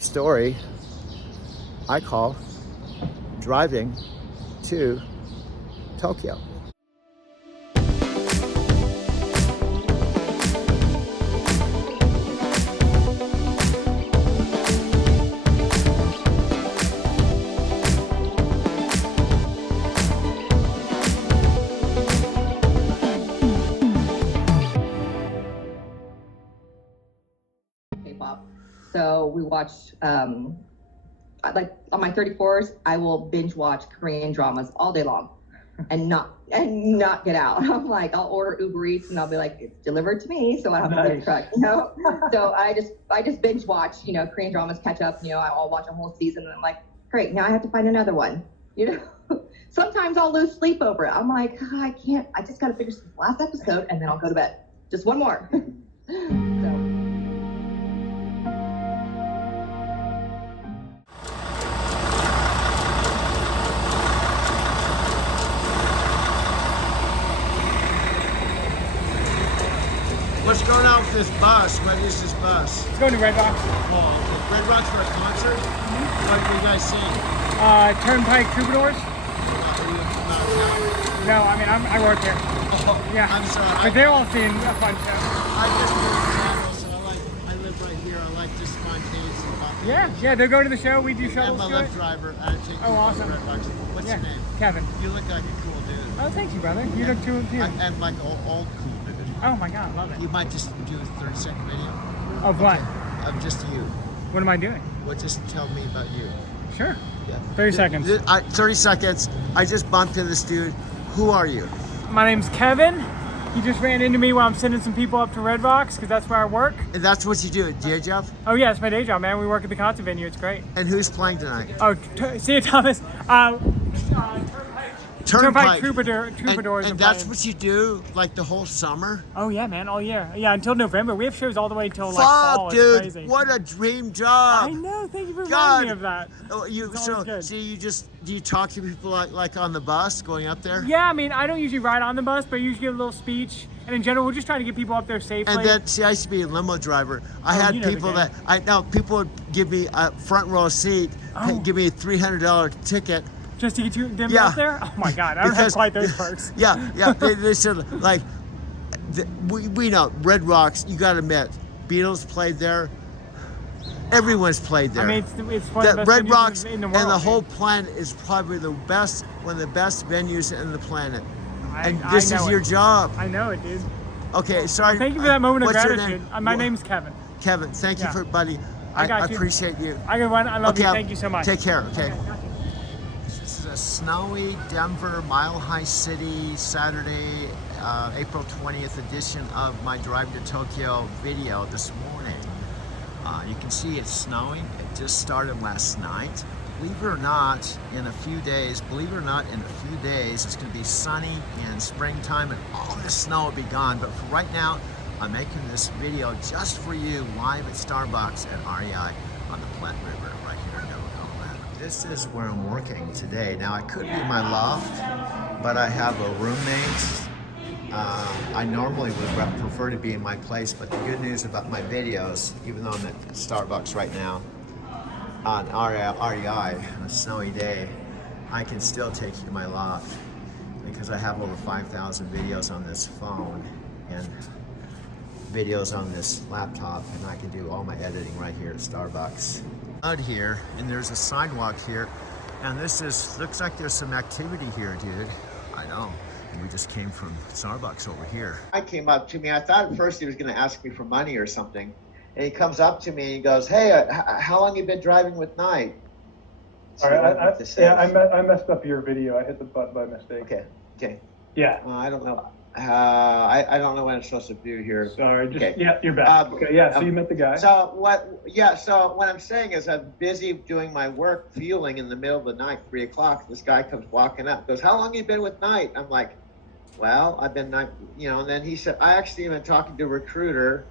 Story I call Driving to Tokyo. K-pop. So we watched, like on my 34s, I will binge watch Korean dramas all day long and not get out. I'm like, I'll order Uber Eats and I'll be like, it's delivered to me, so I don't have to get a truck, you know? So I just binge watch, Korean dramas, catch up, I'll watch a whole season and I'm like, great, now I have to find another one, Sometimes I'll lose sleep over it. I'm like, I can't, I just gotta finish this last episode and then I'll go to bed. Just one more. So. What's going on with this bus? What is this bus? It's going to Red Rock. Oh, Red Rocks for a concert? What do you guys sing? Turnpike Troubadours. No, I mean, I work here. Oh, Yeah. I'm sorry. But they're all seeing a fun show. I just moved to Seattle, so I live right here. I like just spontaneous stuff. Yeah, they're going to the show. We do I'm shuttles a to it. Lyft driver. I take people awesome. to Red Rocks. What's your name? Kevin. You look like a cool dude. Oh, thank you, brother. You look too cute. I'm like old cool dude. Oh my God, love it. You might just do a 30-second video. Of what? Of just you. What am I doing? What? Just tell me about you. Sure. Yeah. 30 seconds. 30 seconds. I just bumped into this dude. Who are you? My name's Kevin. He just ran into me while I'm sending some people up to Red Rocks because that's where I work. And that's what you do at day job? Oh yeah, it's my day job, man. We work at the concert venue. It's great. And who's playing tonight? Oh, see you, Thomas. Turnpike Troubadours. And are that's playing. what you do like the whole summer? Oh yeah, man, all year. Yeah, until November. We have shows all the way till like fall. Fuck, It's dude! crazy. What a dream job! I know. Thank you for God. reminding me of that. Oh, It's always good. do you talk to people like on the bus going up there? Yeah, I mean, I don't usually ride on the bus, but I usually give a little speech. And in general, we're just trying to get people up there safely. And then, see, I used to be a limo driver. I Oh, had you know the people game. people would give me a front row seat, give me a $300 ticket. Just to get them Yeah. up there? Oh my God, I don't have quite those perks. Yeah. They said, like, we know, Red Rocks, you got to admit, Beatles played there. Everyone's played there. I mean, it's one of the That best Red venues Rocks in the world. and the man. whole planet is probably one of the best venues in the planet. And I this know is it. your job. I know it, dude. Okay, sorry. Thank you for that moment of What's your gratitude. name? My name's Kevin. Kevin. Thank you Yeah. for, buddy. I got you. appreciate you. I love you. Okay, Thank you so much. Take care. Okay. This is a snowy Denver, Mile High City, Saturday, April 20th edition of my Drive to Tokyo video this morning. You can see it's snowing. It just started last night. Believe it or not, in a few days, it's going to be sunny and springtime and all this snow will be gone. But for right now, I'm making this video just for you live at Starbucks at REI on the Platte River right here in Denver, Colorado. This is where I'm working today. Now, I could be in my loft, but I have a roommate. I normally would prefer to be in my place, but the good news about my videos, even though I'm at Starbucks right now, on REI on a snowy day, I can still take you to my loft because I have over 5,000 videos on this phone and videos on this laptop, and I can do all my editing right here at Starbucks. Out here, and there's a sidewalk here, and looks like there's some activity here, dude. I know. We just came from Starbucks over here. I came up to me. I thought at first he was going to ask me for money or something. And he comes up to me and he goes, "Hey, how long you been driving with Night?" All right, I messed up your video. I hit the button by mistake. Okay. Yeah. I don't know. I don't know what I'm supposed to do here. Sorry. Okay. Yeah, you're back. Okay. Yeah. So you met the guy. So what I'm saying is I'm busy doing my work, fueling in the middle of the night, 3 o'clock. This guy comes walking up, goes, "How long you been with Night?" I'm like, "Well, I've been, and then he said, "I actually been talking to a recruiter,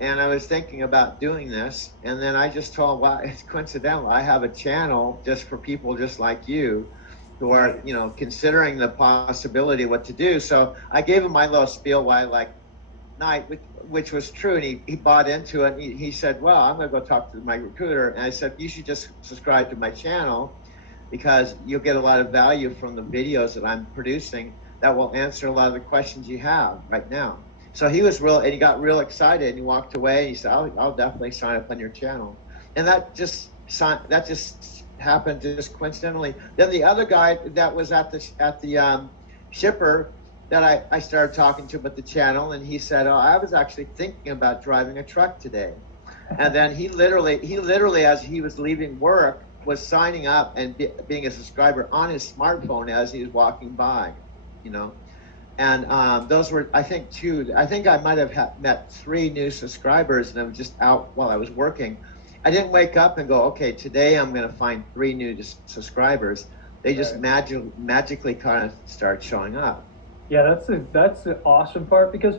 and I was thinking about doing this." And then I just told him, "Well, it's coincidental. I have a channel just for people just like you who are, considering the possibility of what to do." So I gave him my little spiel why I like night, which was true, and he bought into it. He said, well, I'm going to go talk to my recruiter. And I said, you should just subscribe to my channel because you'll get a lot of value from the videos that I'm producing that will answer a lot of the questions you have right now. So he was and he got real excited, and he walked away, and he said, I'll definitely sign up on your channel. And that just happened just coincidentally. Then the other guy that was at the shipper that I started talking to about the channel, and he said, oh, I was actually thinking about driving a truck today. And then he literally, as he was leaving work, was signing up and being a subscriber on his smartphone as he was walking by, you know. And those were, I think, I think I might have met 3 new subscribers, and I was just out while I was working. I didn't wake up and go, okay, today I'm going to find 3 new subscribers. They just magically kind of start showing up. Yeah, that's the awesome part, because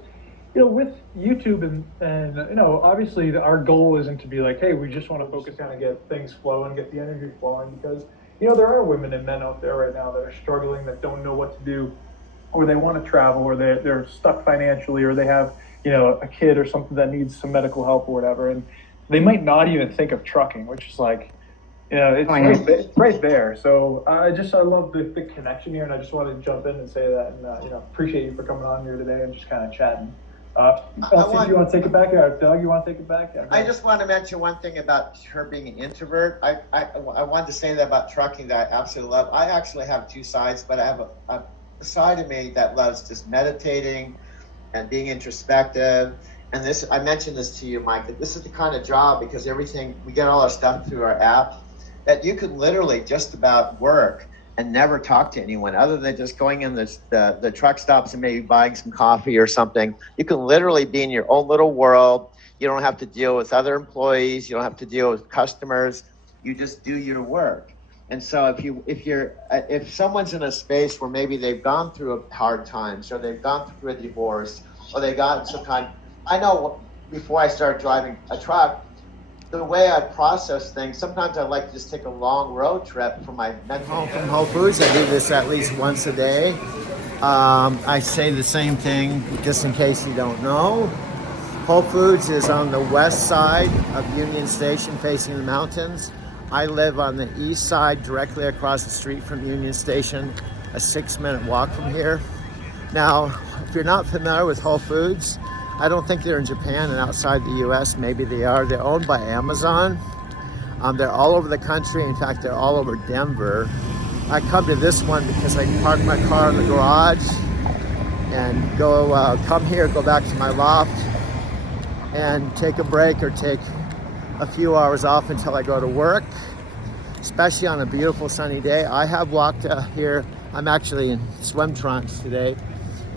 with YouTube and obviously our goal isn't to be like, hey, we just want to focus on and get things flowing, get the energy flowing, because there are women and men out there right now that are struggling, that don't know what to do, or they want to travel, or they're stuck financially, or they have a kid or something that needs some medical help or whatever, and they might not even think of trucking, which is like, it's right there. So I love the connection here, and I just wanted to jump in and say that, and appreciate you for coming on here today and just kind of chatting. Elsie, you want to take it back? Doug, you want to take it back? I just want to mention one thing about her being an introvert. I wanted to say that about trucking that I absolutely love. I actually have 2 sides, but I have a side of me that loves just meditating and being introspective. And this, I mentioned this to you, Mike, that this is the kind of job, because we get all our stuff through our app, that you could literally just about work and never talk to anyone other than just going in the truck stops and maybe buying some coffee or something. You can literally be in your own little world. You don't have to deal with other employees. You don't have to deal with customers. You just do your work. And so if someone's in a space where maybe they've gone through a hard times, or they've gone through a divorce, or they got some kind, I know before I started driving a truck, the way I process things, sometimes I like to just take a long road trip for my mental home from Whole Foods. I do this at least once a day. I say the same thing just in case you don't know. Whole Foods is on the west side of Union Station, facing the mountains. I live on the east side, directly across the street from Union Station, a 6-minute walk from here. Now, if you're not familiar with Whole Foods, I don't think they're in Japan and outside the US. Maybe they are. They're owned by Amazon. They're all over the country. In fact, they're all over Denver. I come to this one because I park my car in the garage and come here, go back to my loft, and take a break or take a few hours off until I go to work, especially on a beautiful sunny day. I have walked here. I'm actually in swim trunks today.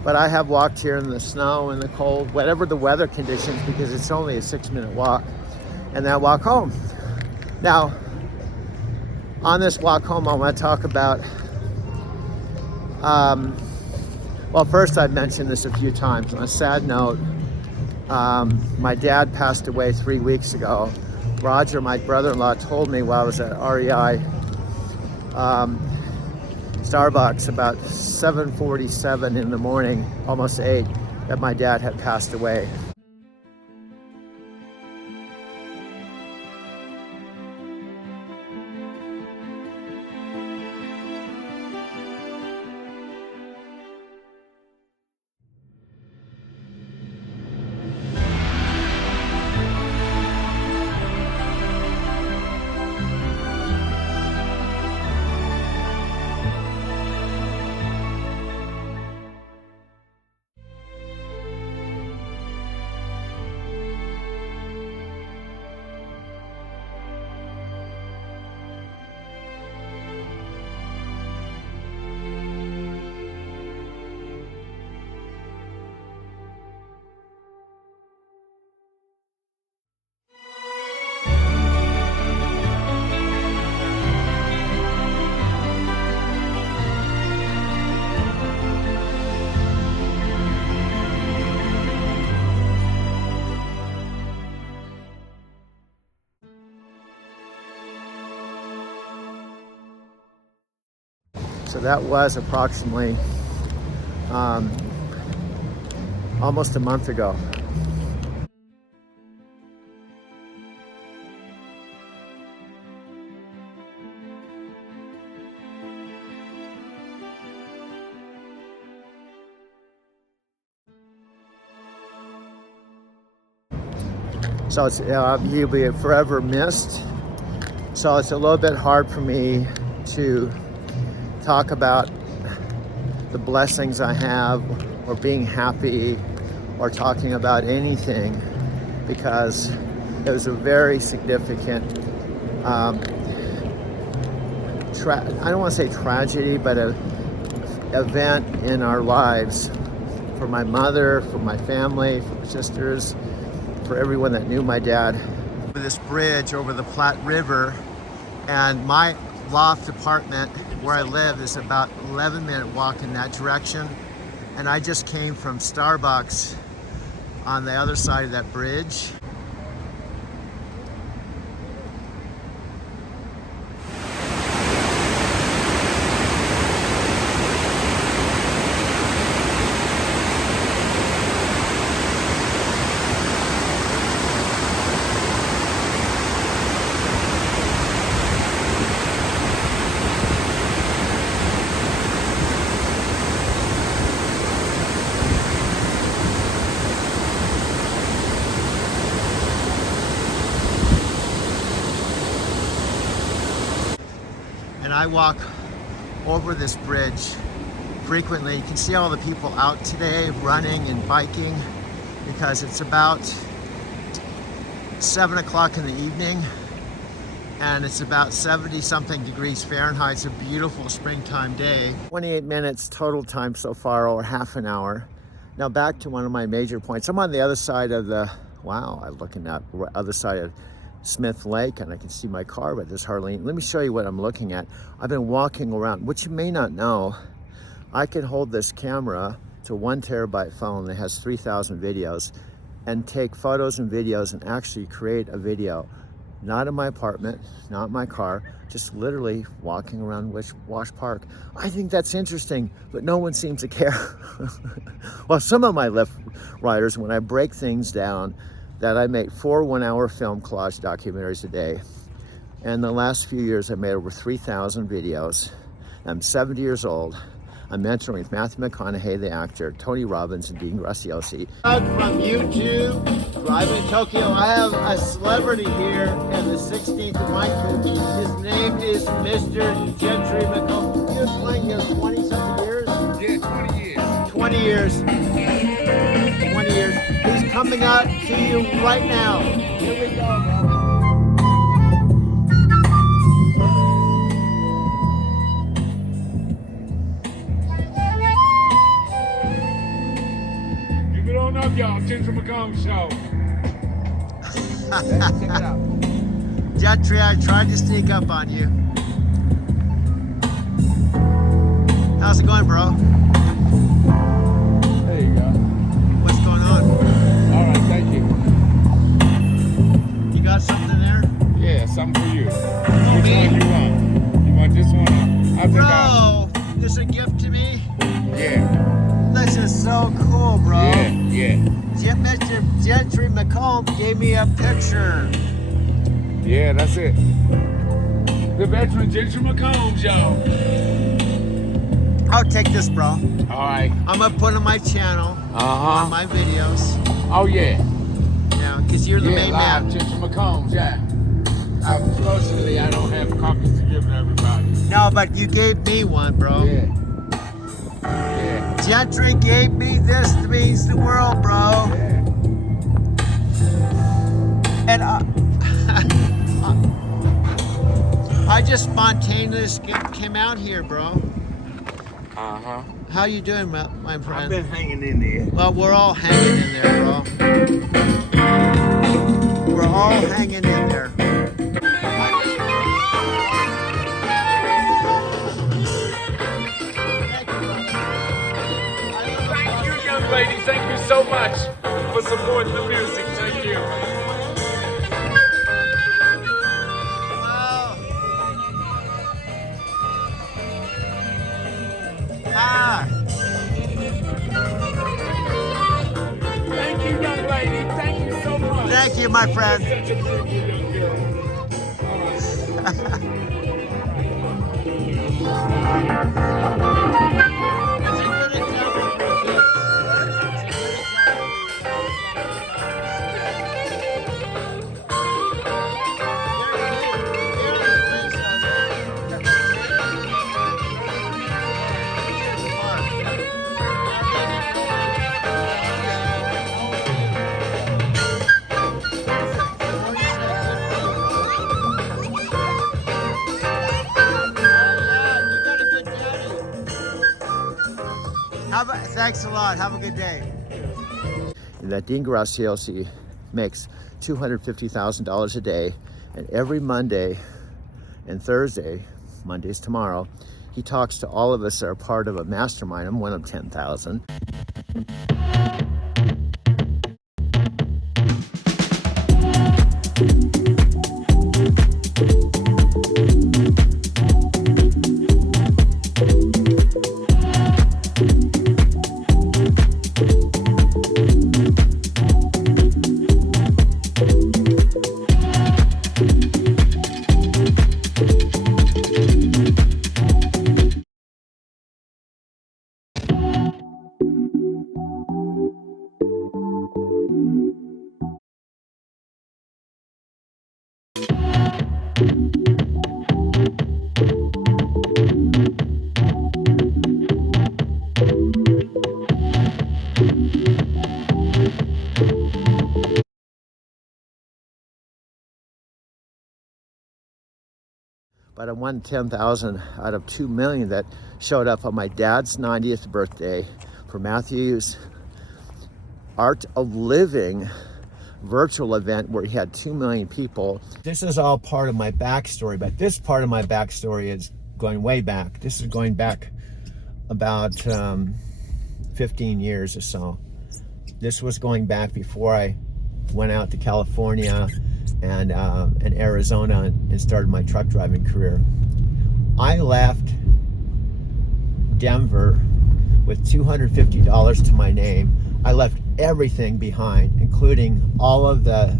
But I have walked here in the snow and the cold, whatever the weather conditions, because it's only a 6-minute walk, and then I walk home. Now, on this walk home, I want to talk about, well, first I've mentioned this a few times. On a sad note, my dad passed away 3 weeks ago. Roger, my brother-in-law, told me while I was at REI Starbucks about 7:47 in the morning, almost 8, that my dad had passed away. So that was approximately almost a month ago. So it's, he'll be forever missed. So it's a little bit hard for me to talk about the blessings I have, or being happy, or talking about anything, because it was a very significant, I don't want to say tragedy, but an event in our lives, for my mother, for my family, for my sisters, for everyone that knew my dad. This bridge over the Platte River, and my loft apartment where I live is about 11-minute walk in that direction. And I just came from Starbucks on the other side of that bridge. And I walk over this bridge frequently. You can see all the people out today running and biking, because it's about 7 o'clock in the evening and it's about 70 something degrees Fahrenheit. It's a beautiful springtime day. 28 minutes total time so far, or half an hour. Now back to one of my major points. I'm on the other side of the, wow, I'm looking at the other side of Smith Lake, and I can see my car, but there's hardly. Let me show you what I'm looking at. I've been walking around, which you may not know. I can hold this camera to 1 terabyte phone that has 3,000 videos, and take photos and videos and actually create a video. Not in my apartment, not my car, just literally walking around Wash Park. I think that's interesting, but no one seems to care. Well, some of my Lyft riders, when I break things down, that I make 4 one-hour film collage documentaries a day. And the last few years, I've made over 3,000 videos. I'm 70 years old. I'm mentoring with Matthew McConaughey, the actor, Tony Robbins, and Dean Graziosi. From YouTube, driving to Tokyo. I have a celebrity here at the 16th Wine Country. His name is Mr. Gentry McComb. He was playing here 20-something years? Yeah, 20 years. 20 years. 20 years. He's coming out to you right now. Here we go, bro. Give it on up, y'all. Gentry McComb Show. Check it out. Gentry, I tried to sneak up on you. How's it going, bro? There you go. What's going on? All right, thank you. You got something there? Yeah, something for you. Which me? one you want? You want this one? I'll take out. Bro, this is a gift to me? Yeah, This is so cool, bro. yeah. Mr. Gentry McComb gave me a picture. Yeah, that's it. The veteran Gentry McComb Show. I'll take this, bro. All right. I'm gonna put it on my channel, on Uh-huh. my videos. Oh, yeah. Yeah, because you're the main live, man. Gentry McComb, yeah. Unfortunately, I don't have copies to give to everybody. No, but you gave me one, bro. Yeah. Yeah. Gentry gave me this. Means the world, bro. Yeah. And I just spontaneously came out here, bro. Uh-huh. How you doing, my friend? I've been hanging in there. Well, we're all hanging in there, bro. We're all hanging in there. Thank you, young lady. Thank you so much for supporting the music. Thank you. Thank you, my friend. Such a beautiful young girl. Thanks a lot. Have a good day. That Dean Graziosi makes $250,000 a day, and every Monday and Thursday, Monday's tomorrow, he talks to all of us that are part of a mastermind. I'm one of 10,000. But I won 10,000 out of 2 million that showed up on my dad's 90th birthday for Matthew's Art of Living virtual event where he had 2 million people. This is all part of my backstory, but this part of my backstory is going way back. This is going back about 15 years or so. This was going back before I went out to California and Arizona and started my truck driving career. I left Denver with $250 to my name. I left everything behind, including all of the,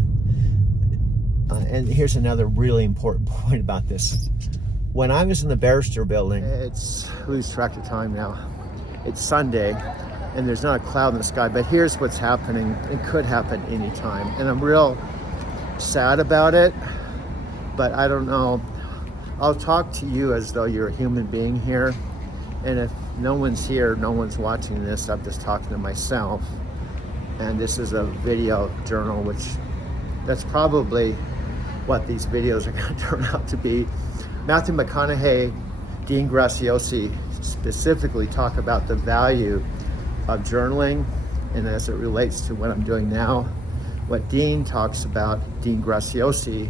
and here's another really important point about this. When I was in the Barrister building, it's, lose track of time now, it's Sunday, and there's not a cloud in the sky, but here's what's happening. It could happen anytime, and I'm real sad about it, but I don't know. I'll talk to you as though you're a human being here, and if no one's here, no one's watching this, I'm just talking to myself. And this is a video journal, which that's probably what these videos are going to turn out to be. Matthew McConaughey, Dean Graziosi specifically talk about the value of journaling, and as it relates to what I'm doing now. What Dean talks about, Dean Graziosi,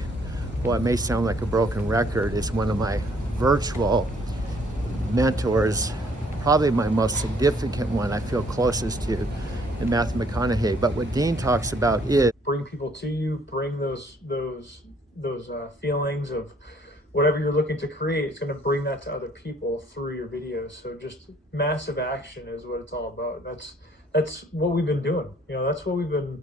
well, it may sound like a broken record, is one of my virtual mentors, probably my most significant one I feel closest to, in Matthew McConaughey. But what Dean talks about is bring people to you, bring those feelings of whatever you're looking to create. It's going to bring that to other people through your videos. So just massive action is what it's all about. That's what we've been doing. You know, that's what we've been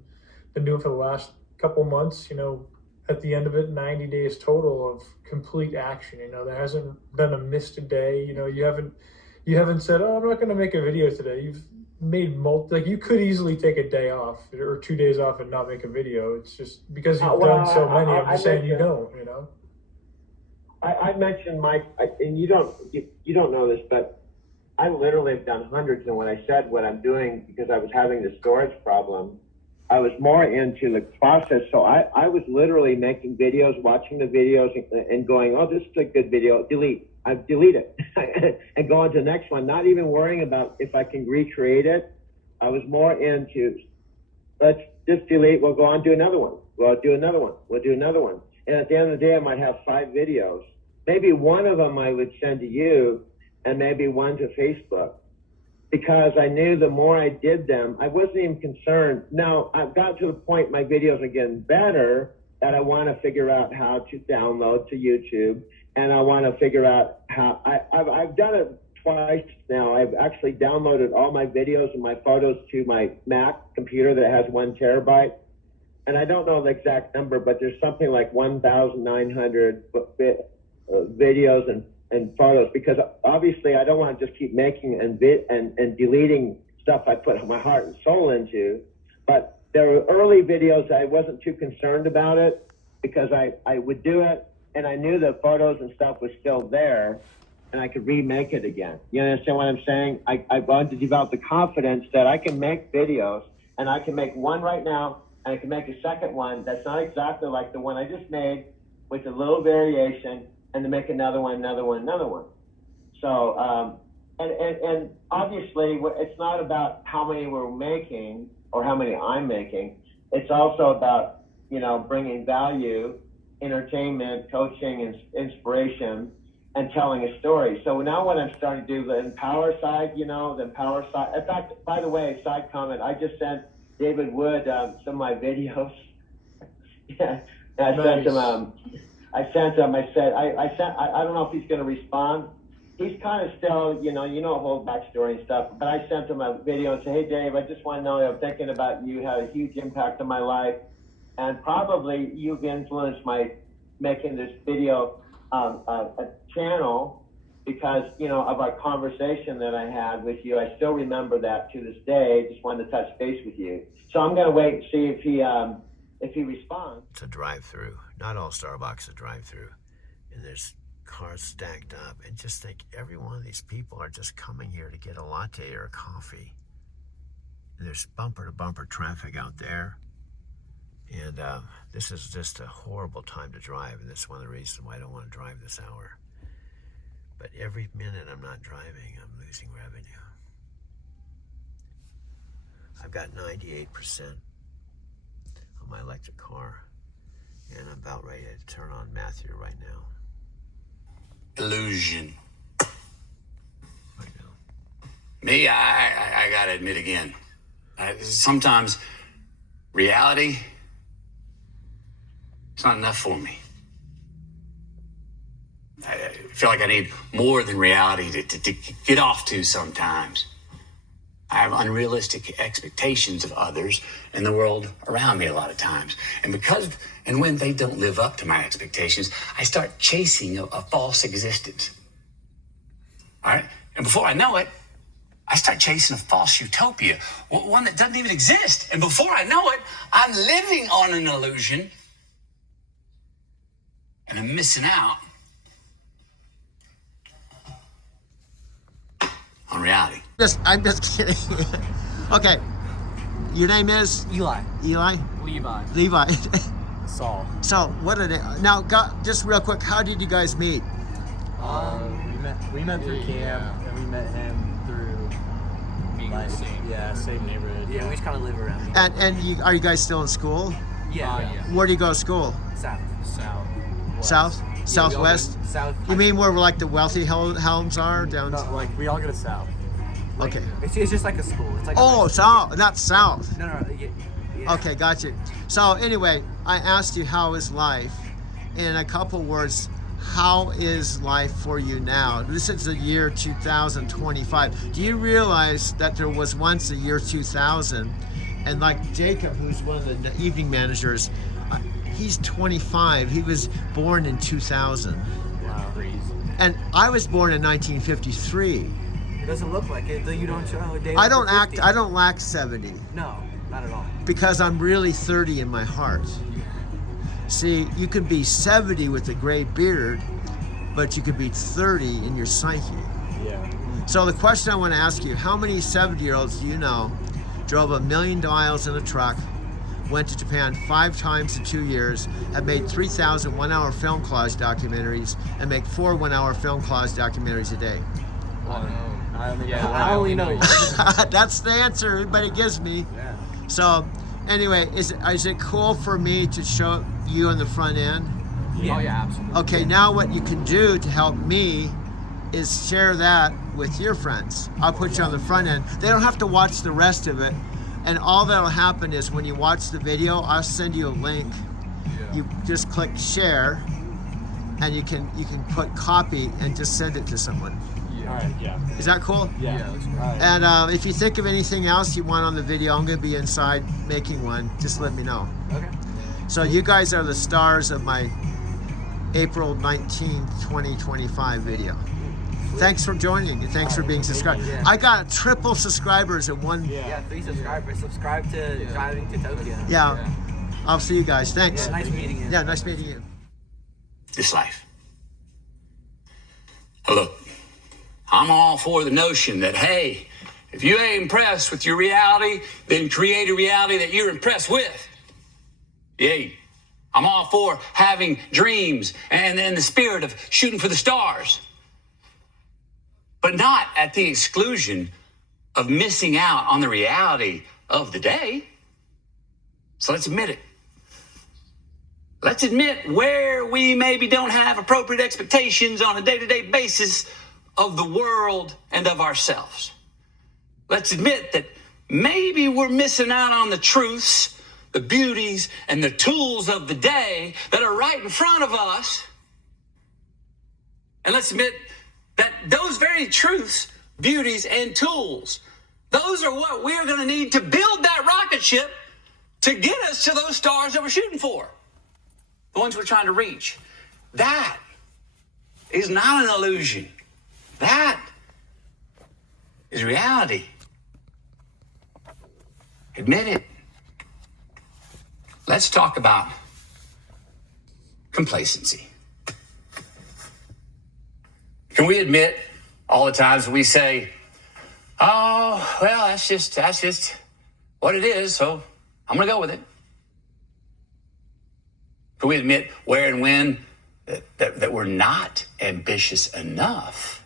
doing for the last couple months. You know, at the end of it, 90 days total of complete action. You know, there hasn't been a missed a day. You know, you haven't said, oh, I'm not going to make a video today. You've made like you could easily take a day off or 2 days off and not make a video. It's just because you've done so many. I'm just saying you don't. You know. I mentioned Mike, and you don't know this, but I literally have done hundreds. And when I said what I'm doing because I was having the storage problem, I was more into the process. So I was literally making videos, watching the videos and going, oh, this is a good video, delete. I delete it and go on to the next one, not even worrying about if I can recreate it. I was more into, let's just delete, we'll go on, do another one. We'll do another one. We'll do another one. And at the end of the day, I might have 5 videos. Maybe one of them I would send to you and maybe one to Facebook, because I knew the more I did them, I wasn't even concerned. Now, I've got to the point my videos are getting better that I want to figure out how to download to YouTube, and I want to figure out how, I've done it twice now. I've actually downloaded all my videos and my photos to my Mac computer that has 1 terabyte. and I don't know the exact number, but there's something like 1,900 videos and photos, because obviously I don't want to just keep making and deleting stuff I put my heart and soul into. But there were early videos I wasn't too concerned about it, because I would do it and I knew the photos and stuff was still there and I could remake it again. You understand what I'm saying? I wanted to develop the confidence that I can make videos, and I can make one right now, and I can make a second one that's not exactly like the one I just made, with a little variation, and to make another one. So, and obviously it's not about how many we're making or how many I'm making. It's also about, bringing value, entertainment, coaching, and inspiration, and telling a story. So now what I'm starting to do, the Empower side, the Empower side. In fact, by the way, side comment, I just sent David Wood some of my videos. Yeah, I sent him. I said, I don't know if he's going to respond. He's kind of still, a whole backstory and stuff. But I sent him a video and said, hey, Dave, I just want to know that I'm thinking about you, had a huge impact on my life. And probably you've influenced my making this video a channel because, of our conversation that I had with you. I still remember that to this day. Just wanted to touch base with you. So I'm going to wait and see if he responds. It's a drive-through. Not all Starbucks is drive-through. And there's cars stacked up. And just think every one of these people are just coming here to get a latte or a coffee. And there's bumper-to-bumper traffic out there. And this is just a horrible time to drive. And this is one of the reasons why I don't want to drive this hour. But every minute I'm not driving, I'm losing revenue. I've got 98% on my electric car. And I'm about ready to turn on Matthew right now. Illusion. Right now. Me, I gotta admit again, sometimes reality, it's not enough for me. I feel like I need more than reality to get off to sometimes. I have unrealistic expectations of others and the world around me a lot of times. And when they don't live up to my expectations, I start chasing a false existence. All right? And before I know it, I start chasing a false utopia, one that doesn't even exist. And before I know it, I'm living on an illusion and I'm missing out on reality. I'm just kidding. Okay. Your name is? Eli. Eli? Levi. Saul. So, what did it... Now, just real quick, how did you guys meet? We met through camp, and we met him through being in the same neighborhood. Yeah, we just kind of live around. And are you guys still in school? Yeah. Where do you go to school? South? Southwest? South. You mean where like the wealthy homes are down? No, like we all go to South. Okay. It's just like a school. It's like South, not South. No. Yeah. Okay, gotcha. So anyway, I asked you how is life. In a couple words, how is life for you now? This is the year 2025. Do you realize that there was once a year 2000? And like Jacob, who's one of the evening managers, he's 25. He was born in 2000. Wow. And I was born in 1953. It doesn't look like it. You don't show. I don't lack 70. No, not at all. Because I'm really 30 in my heart. See, you can be 70 with a gray beard, but you could be 30 in your psyche. Yeah. So the question I want to ask you, how many 70-year-olds do you know drove 1 million miles in a truck, went to Japan 5 times in 2 years, have made 3,000 one-hour film collage documentaries, and make 4 one-hour film collage documentaries a day? I only know. That's the answer everybody gives me. Yeah. So, anyway, is it cool for me to show you on the front end? Yeah. Oh yeah, absolutely. Okay, now what you can do to help me is share that with your friends. I'll put you on the front end. They don't have to watch the rest of it. And all that'll happen is when you watch the video, I'll send you a link. Yeah. You just click share, and you can put copy and just send it to someone. Yeah. you. All right, yeah. Is that cool? Yeah. All right. And if you think of anything else you want on the video, I'm going to be inside making one. Just let me know. Okay. So you guys are the stars of my April 19th, 2025 video. Thanks for joining and thanks for being subscribed. Yeah. I got triple subscribers in one. Yeah, 3 subscribers. Subscribe to Driving to Tokyo. Yeah. I'll see you guys. Thanks. Yeah, nice meeting you. Yeah, nice meeting you. This life. Look, I'm all for the notion that, hey, if you ain't impressed with your reality, then create a reality that you're impressed with. Yeah, I'm all for having dreams and the spirit of shooting for the stars. But not at the exclusion of missing out on the reality of the day. So let's admit it. Let's admit where we maybe don't have appropriate expectations on a day-to-day basis of the world and of ourselves. Let's admit that maybe we're missing out on the truths, the beauties, and the tools of the day that are right in front of us. And let's admit that those very truths, beauties, and tools, those are what we're going to need to build that rocket ship to get us to those stars that we're shooting for. The ones we're trying to reach. That is not an illusion. That is reality. Admit it. Let's talk about complacency. Can we admit all the times we say, oh, well, that's just what it is, so I'm going to go with it? Can we admit where and when that we're not ambitious enough?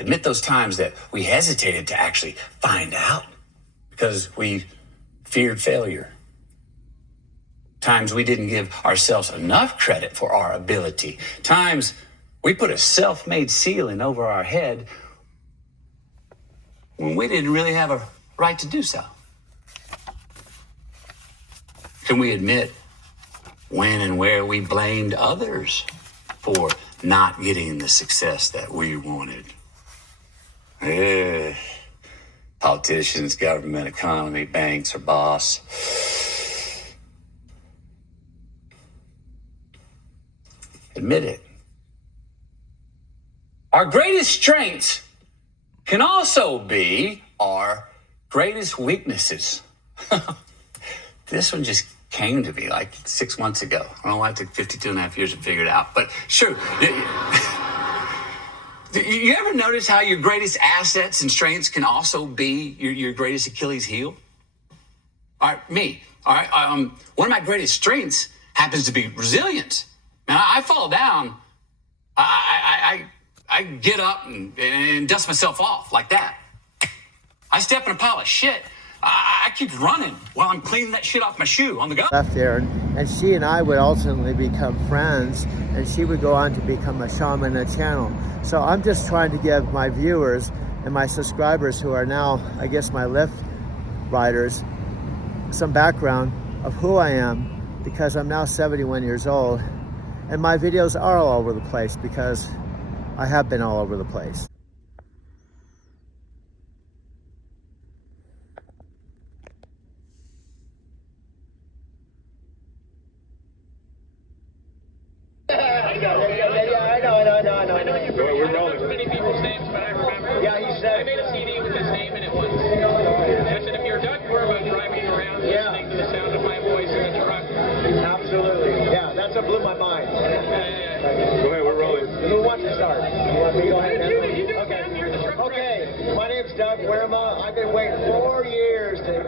Admit those times that we hesitated to actually find out because we feared failure. Times we didn't give ourselves enough credit for our ability. Times we put a self-made ceiling over our head when we didn't really have a right to do so. Can we admit when and where we blamed others for not getting the success that we wanted? Politicians, government, economy, banks, or boss. Admit it. Our greatest strengths can also be our greatest weaknesses. This one just came to me like 6 months ago. I don't know why it took 52 and a half years to figure it out, but sure. You ever notice how your greatest assets and strengths can also be your greatest Achilles heel? All right, me. All right, one of my greatest strengths happens to be resilience. Man, I fall down, I get up and dust myself off like that. I step in a pile of shit. I keep running while I'm cleaning that shit off my shoe on the go. Left there, and she and I would ultimately become friends, and she would go on to become a shaman and a channel. So I'm just trying to give my viewers and my subscribers, who are now, I guess, my Lyft riders, some background of who I am, because I'm now 71 years old, and my videos are all over the place because I have been all over the place. I know you remember too many people's names, but I remember. Yeah, he said. I made a CD with his name in it once. I said, if you're Doug Werma driving around listening to the sound of my voice in the truck. Absolutely. Yeah, that's what blew my mind. Go ahead, we're rolling. Who wants to start? You want me to go ahead? You do. Okay, my name's Doug Werma. I've been waiting 4 years to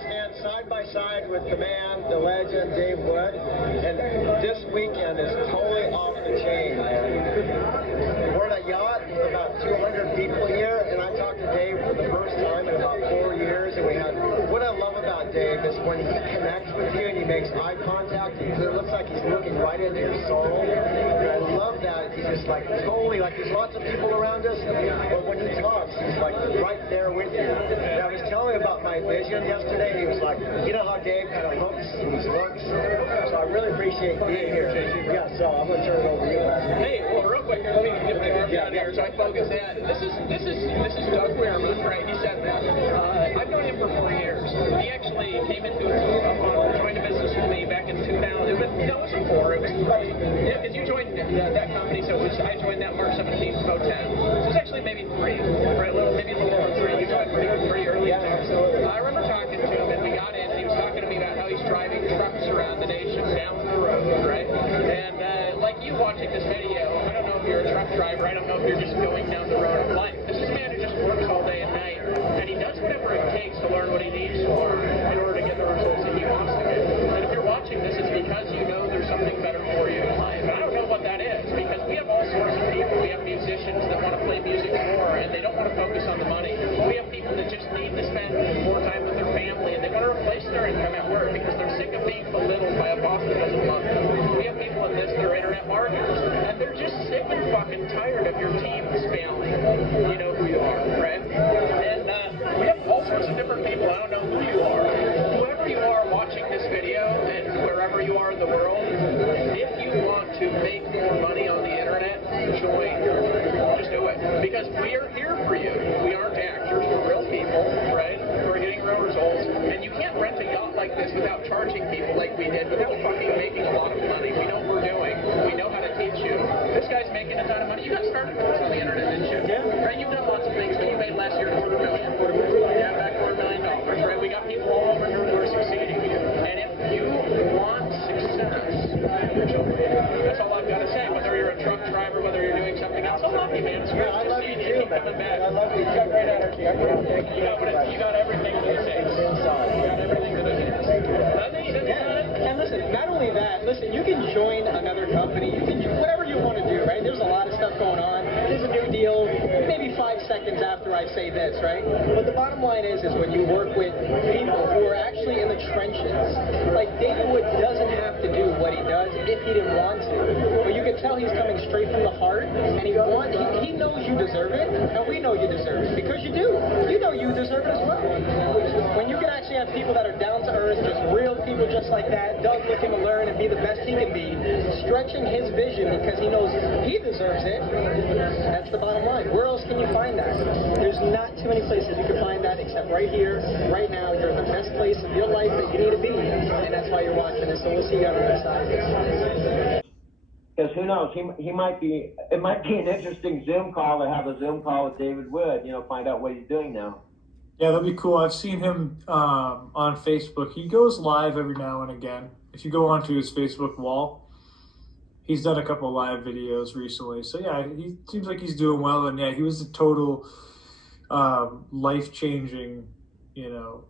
stand side by side with the man, the legend, Dave Wood. And this weekend is totally off the chain, man. We're at a yacht with about 200 people here, and I talked to Dave for the first time in about 4 years. And what I love about Dave is when he connects with you and he makes eye contact, it looks like he's looking right into your soul. And I love that quiet. He's just like totally like there's lots of people around us, but when he talks, he's like right there with you. And I was telling him about my vision yesterday, and he was like, you know how Dave kind of looks, so I really appreciate being here. Yeah, so I'm gonna turn it over to you. Hey, well, real quick, let me get my arm down here so I focus that. This is Doug Wehrman, right? He said that. I've known him for 4 years. He actually came into joined a business with me back in 2000. It wasn't 4. It was 3. Yeah, because you joined that company, so I joined that March 17th, 2010. So it was actually maybe 3, right? Maybe a little over 3. You joined pretty early. Yeah, absolutely. I remember talking to him, and we got in, and he was talking to me about how he's driving trucks around the nation down the road, right? And like you watching this video, I don't know if you're a truck driver. I don't know if you're just going down the road of life. This is a man who just works all day and night, and he does whatever it takes to learn what he needs for in order to get the results that he wants to get. And if you're watching this, it's because you know there's something better for you in life. And I don't know what that is, because we have all sorts of people. We have musicians that want to play music more, and they don't want to focus on the money. We have people that just need to spend more time with their family, and they want to replace their income at work because they're sick of being belittled by a boss that doesn't love them. We have people in this that are internet marketers, and they're just sick and fucking tired of your team's failing. You know who you are, right? And we have all sorts of different people. I don't know who you are. Whoever you are watching this video, and wherever you are in the world, if you want to make more money on the internet, join. Just do it. Because we are here for you. We aren't actors. We're real people, right? We're getting real results. And you can't rent a yacht like this without charging people like we did, without fucking making a lot of money. We know what we're doing. We know how to teach you. This guy's making a ton of money. You got started course on the internet, didn't you? Yeah. Right? You've done lots of things, but you made last year $250,000. Yeah, back $250,000, right? We got people all over here who are succeeding. And if you want success, that's all I've got to say. Whether you're a truck driver, whether you're doing something else, I love you, man. It's great to see you. Keep coming back. I love you. You got great energy. You got everything that it takes. You got everything that it takes. And listen, not only that, you can join another company. You can do whatever you want to do, right? There's a lot of stuff going on. There's a new deal, maybe 5 seconds after I say this, right? But the bottom line is when you work with people who are actually in the trenches, like David Wood doesn't have to do what he does if he didn't want to. But you can tell he's coming straight from the heart, and he knows you deserve it, and we know you deserve it, because you do. You know you deserve it as well. When you can actually have people that are down to earth, just real people just like that, Doug looking to learn and be the best he can be, stretching his vision because he knows he deserves it, that's the bottom line. Where else can you find that? There's not too many places you can find that except right here, right now. You're in the best place of your life that you need to be, and that's why you're watching this. So we'll see you on the other side. Because who knows, it might be an interesting Zoom call to have a Zoom call with David Wood, find out what he's doing now. Yeah, that'd be cool. I've seen him on Facebook. He goes live every now and again. If you go onto his Facebook wall, he's done a couple live videos recently. So yeah, he seems like he's doing well. And yeah, he was a total life-changing,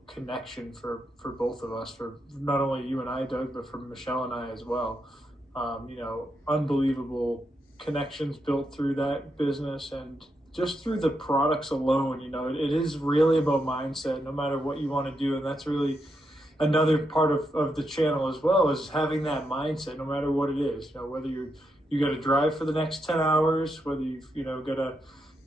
connection for both of us, for not only you and I, Doug, but for Michelle and I as well. Unbelievable connections built through that business, and just through the products alone, it is really about mindset, no matter what you want to do. And that's really another part of the channel as well, is having that mindset, no matter what it is. Whether you got to drive for the next 10 hours, whether you've got to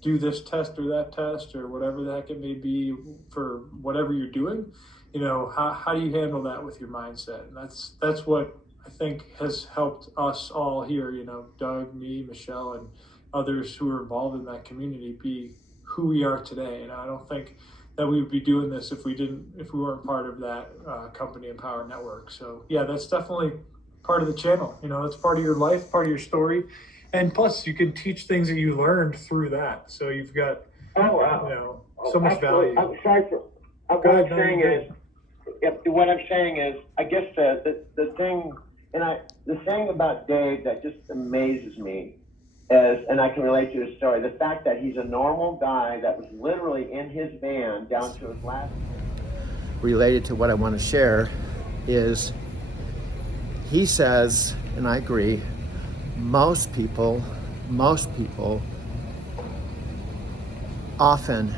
do this test or that test, or whatever the heck it may be for whatever you're doing, how do you handle that with your mindset? And that's what I think has helped us all here, Doug, me, Michelle, and others who are involved in that community be who we are today. And I don't think that we would be doing this if we weren't part of that company, Empower Network. So yeah, that's definitely part of the channel. It's part of your life, part of your story. And plus you can teach things that you learned through that. So you've got, so much value. I'm sorry for, what I'm saying is, I guess the thing about Dave that just amazes me is, and I can relate to his story, the fact that he's a normal guy that was literally in his van down to his last. Related to what I want to share is, he says, and I agree, most people often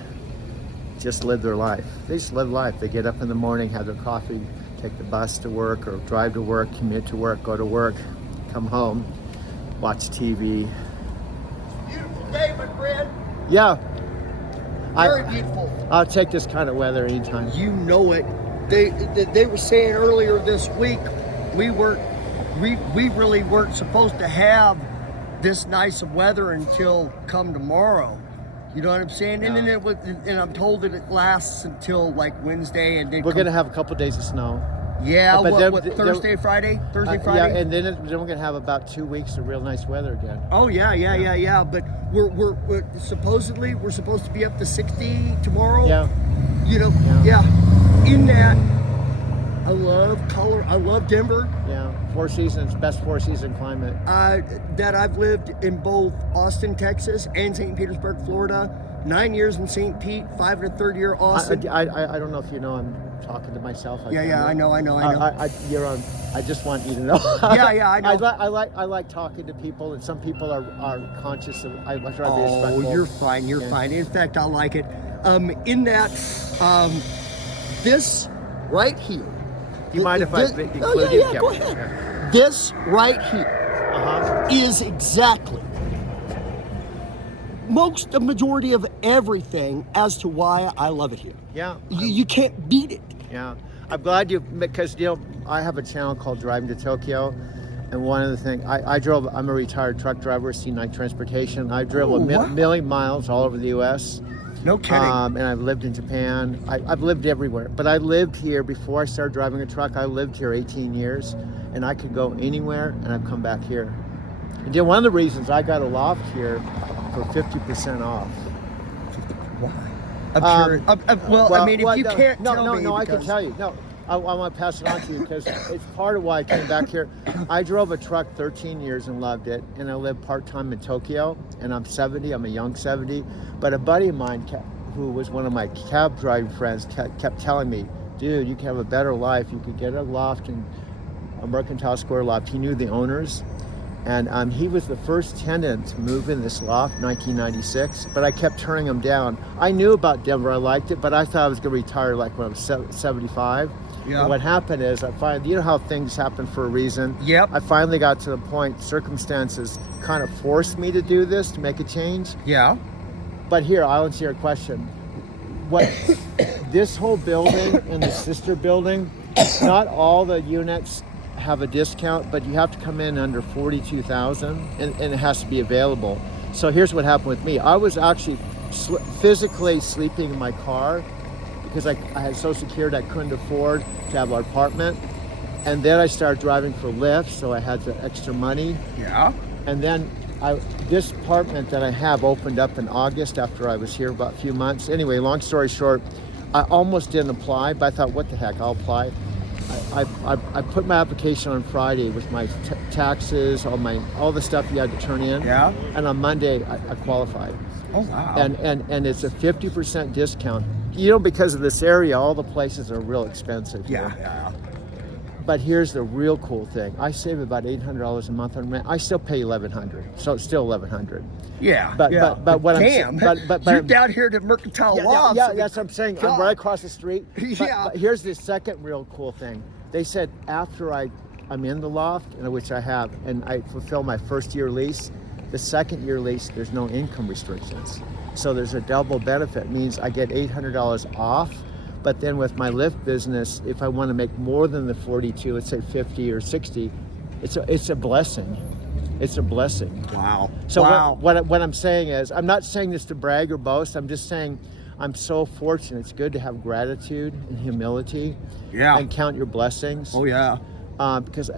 just live their life. They just live life. They get up in the morning, have their coffee, take the bus to work or drive to work, commute to work, go to work, come home, watch TV, day, my friend. Yeah. Very beautiful. I'll take this kind of weather anytime. You know it. They were saying earlier this week we really weren't supposed to have this nice of weather until come tomorrow. You know what I'm saying? And then and I'm told that it lasts until like Wednesday, and then We're gonna have a couple days of snow. Yeah, But what then- Thursday, Friday? Thursday, Yeah, Friday? and then we're gonna have about 2 weeks of real nice weather again. Oh yeah. But we're supposedly we're supposed to be up to 60 tomorrow. Yeah. You know, Yeah. In that, I love color. I love Denver. Yeah, 4 seasons, best 4-season climate. That I've lived in both Austin, Texas, and St. Petersburg, Florida. 9 years in St. Pete, 5 and a third year Austin. I don't know if you know, I'm talking to myself. I know. You're on. I just want you to know. Yeah, I know. I like talking to people, and some people are conscious of. I try to be Oh, respectful. you're fine. You're fine. In fact, I like it. In that, this right here. You mind if I include you? Oh yeah, go ahead. Yeah. This right here is exactly the majority of everything as to why I love it here. Yeah. You can't beat it. Yeah. I'm glad because I have a channel called Driving to Tokyo, and one of the things I'm a retired truck driver, C9 Transportation. I drove a million miles all over the U.S. No kidding. And I've lived in Japan. I've lived everywhere, but I lived here before I started driving a truck. I lived here 18 years, and I could go anywhere, and I've come back here. And one of the reasons I got a loft here for 50% off. Why? I'm curious. I mean, if you can't tell me, I can tell you. No, I want to pass it on to you because it's part of why I came back here. I drove a truck 13 years and loved it, and I live part-time in Tokyo, and I'm 70. I'm a young 70. But a buddy of mine, who was one of my cab driving friends, kept telling me, dude, you can have a better life. You could get a loft in a Mercantile Square loft. He knew the owners. And he was the first tenant to move in this loft, 1996, but I kept turning him down. I knew about Denver, I liked it, but I thought I was gonna retire like when I was 75. Yeah. And what happened is you know how things happen for a reason? Yep. I finally got to the point, circumstances kind of forced me to do this, to make a change. Yeah. But here, I'll answer your question. This whole building and the sister building, not all the units have a discount, but you have to come in under 42,000 and it has to be available. So here's what happened with me. I was actually physically sleeping in my car because I had Social Security. I couldn't afford to have an apartment. And then I started driving for Lyft, so I had the extra money. Yeah. And then this apartment that I have opened up in August after I was here about a few months. Anyway, long story short, I almost didn't apply, but I thought, what the heck, I'll apply. I put my application on Friday with my taxes, all the stuff you had to turn in. Yeah. And on Monday, I qualified. Oh wow. And it's a 50% discount. Because of this area, all the places are real expensive. Yeah. But here's the real cool thing. I save about $800 a month on rent. I still pay $1,100, so it's still $1,100. Yeah. But what damn. But You're down here to Mercantile Lofts. Yeah, that's what I'm saying. I'm right across the street. Yeah. But here's the second real cool thing. They said after I'm in the loft, which I have, and I fulfill my first year lease, the second year lease, there's no income restrictions. So there's a double benefit. It means I get $800 off. But then with my Lyft business, if I want to make more than the 42, let's say 50 or 60, it's a blessing. It's a blessing. Wow. So wow. What I'm saying is, I'm not saying this to brag or boast. I'm just saying I'm so fortunate. It's good to have gratitude and humility. Yeah. And count your blessings. Oh yeah. Because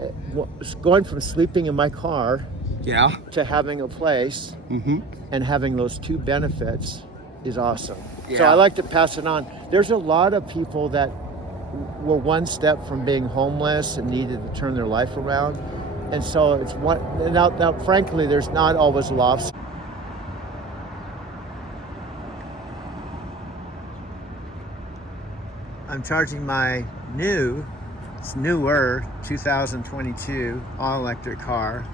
going from sleeping in my car, yeah, to having a place, and having those two benefits is awesome. Yeah. So I like to pass it on. There's a lot of people that were one step from being homeless and needed to turn their life around. And so it's now frankly, there's not always lofts. I'm charging my newer 2022 all-electric car.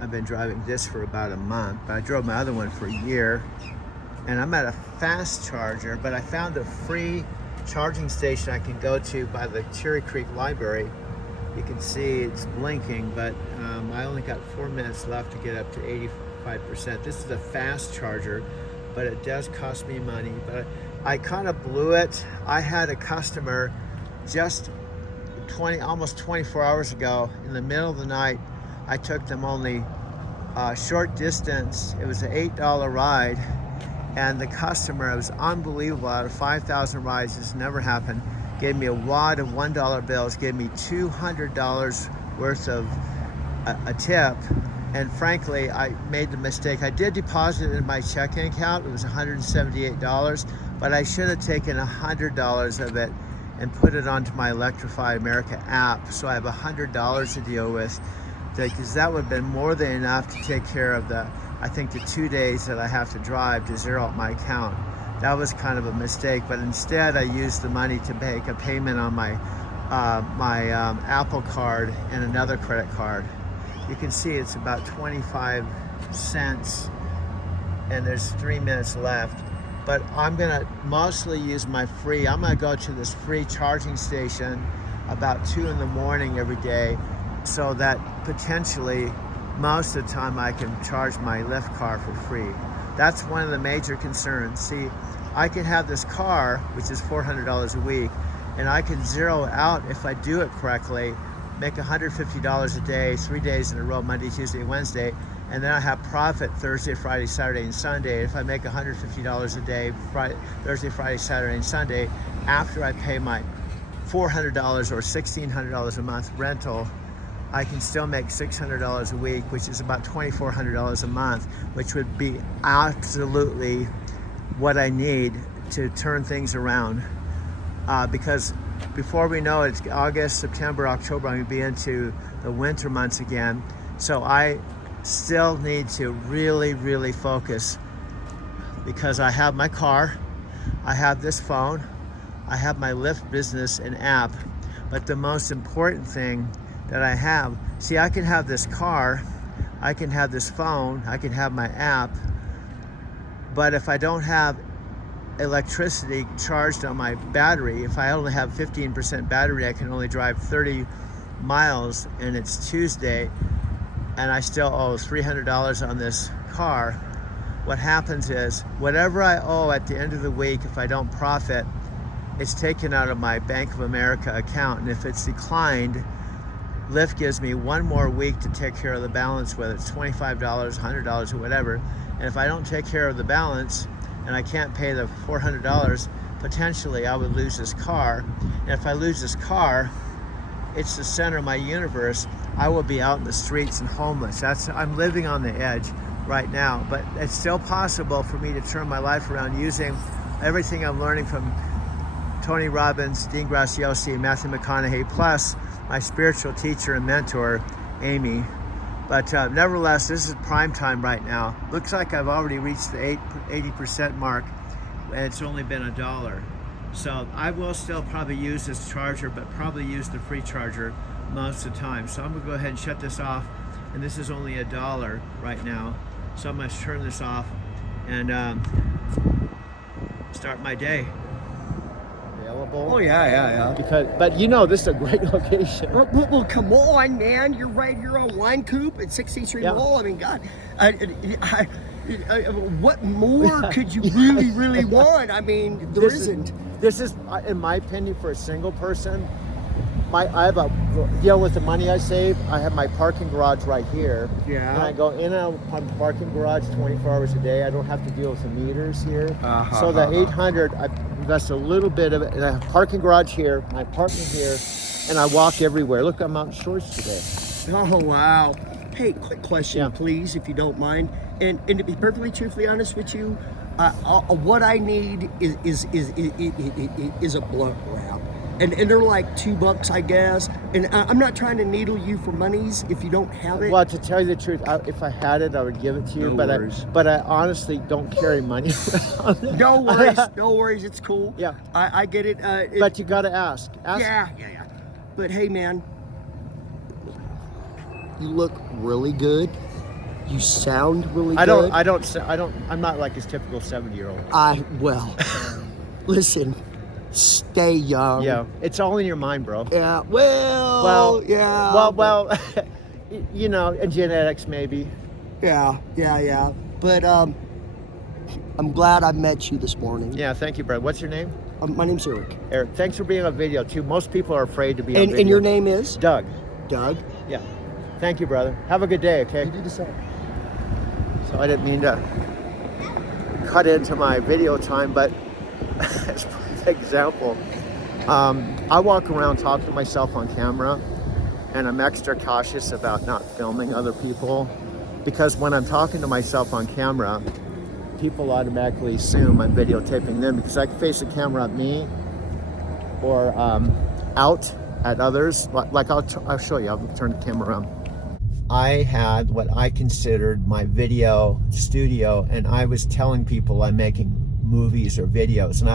I've been driving this for about a month, but I drove my other one for a year. And I'm at a fast charger, but I found a free charging station I can go to by the Cherry Creek Library. You can see it's blinking, but I only got 4 minutes left to get up to 85%. This is a fast charger, but it does cost me money. But I kind of blew it. I had a customer just almost 24 hours ago in the middle of the night. I took them only a short distance. It was an $8 ride, and the customer, it was unbelievable. Out of 5,000 rides, this never happened. Gave me a wad of $1 bills, gave me $200 worth of a tip. And frankly, I made the mistake. I did deposit it in my checking account. It was $178, but I should have taken $100 of it and put it onto my Electrify America app. So I have $100 to deal with, because that would have been more than enough to take care of I think the 2 days that I have to drive to zero out my account. That was kind of a mistake, but instead I used the money to make a payment on my Apple Card and another credit card. You can see it's about 25 cents, and there's 3 minutes left. But I'm gonna mostly use I'm gonna go to this free charging station about 2 in the morning every day, so that potentially most of the time I can charge my Lyft car for free. That's one of the major concerns. See, I can have this car, which is $400 a week, and I can zero out, if I do it correctly, make $150 a day, 3 days in a row, Monday, Tuesday, Wednesday, and then I have profit Thursday, Friday, Saturday, and Sunday. If I make $150 a day, Thursday, Friday, Saturday, and Sunday, after I pay my $400 or $1,600 a month rental, I can still make $600 a week, which is about $2,400 a month, which would be absolutely what I need to turn things around. Because before we know it, it's August, September, October, I'm gonna be into the winter months again. So I still need to really, really focus, because I have my car, I have this phone, I have my Lyft business and app, but the most important thing that I have, see, I can have this car, I can have this phone, I can have my app, but if I don't have electricity charged on my battery, if I only have 15% battery, I can only drive 30 miles, and it's Tuesday, and I still owe $300 on this car. What happens is, whatever I owe at the end of the week, if I don't profit, it's taken out of my Bank of America account, and if it's declined, Lyft gives me 1 more week to take care of the balance, whether it's $25, $100, or whatever. And if I don't take care of the balance, and I can't pay the $400, potentially I would lose this car. And if I lose this car, it's the center of my universe. I will be out in the streets and homeless. I'm living on the edge right now, but it's still possible for me to turn my life around using everything I'm learning from Tony Robbins, Dean Graziosi, and Matthew McConaughey, plus my spiritual teacher and mentor, Amy. But nevertheless, this is prime time right now. Looks like I've already reached the 80% mark, and it's only been $1. So I will still probably use this charger, but probably use the free charger most of the time. So I'm gonna go ahead and shut this off, and this is only $1 right now. So I'm gonna turn this off and start my day. Oh yeah. But you know, this is a great location. Well, come on, man. You're right here on Wine Coop at 16th Street Mall. I mean, God, what more could you really want? I mean, there isn't. This is, in my opinion, for a single person. I have a deal with the money I save. I have my parking garage right here. Yeah. And I go in and out on the parking garage 24 hours a day. I don't have to deal with the meters here. So the 800, I invest a little bit of it. And I have parking garage here, my apartment here, and I walk everywhere. Look, I'm out in shorts today. Oh, wow. Hey, quick question, please, if you don't mind. And to be perfectly truthfully honest with you, what I need is a blunt wrap. And they're like $2, I guess. And I'm not trying to needle you for monies if you don't have it. Well, to tell you the truth, if I had it, I would give it to you. But I honestly don't carry money around. No worries. It's cool. Yeah. I get it. But you got to ask. Yeah. But hey, man, you look really good. You sound really good. I'm not like his typical 70-year-old. Well, listen. stay young. Yeah, it's all in your mind, bro. Yeah. Well. Yeah. Well. You know, and genetics maybe. Yeah. But I'm glad I met you this morning. Yeah, thank you, bro. What's your name? My name's Eric. Eric. Thanks for being on video too. Most people are afraid to be on video. And your name is? Doug. Doug. Yeah. Thank you, brother. Have a good day. Okay. You do the same. So I didn't mean to cut into my video time, but as an example, I walk around talking to myself on camera, and I'm extra cautious about not filming other people, because when I'm talking to myself on camera, people automatically assume I'm videotaping them, because I can face the camera at me or out at others. Like I'll show you. I'll turn the camera around. I had what I considered my video studio, and I was telling people I'm making movies or videos, and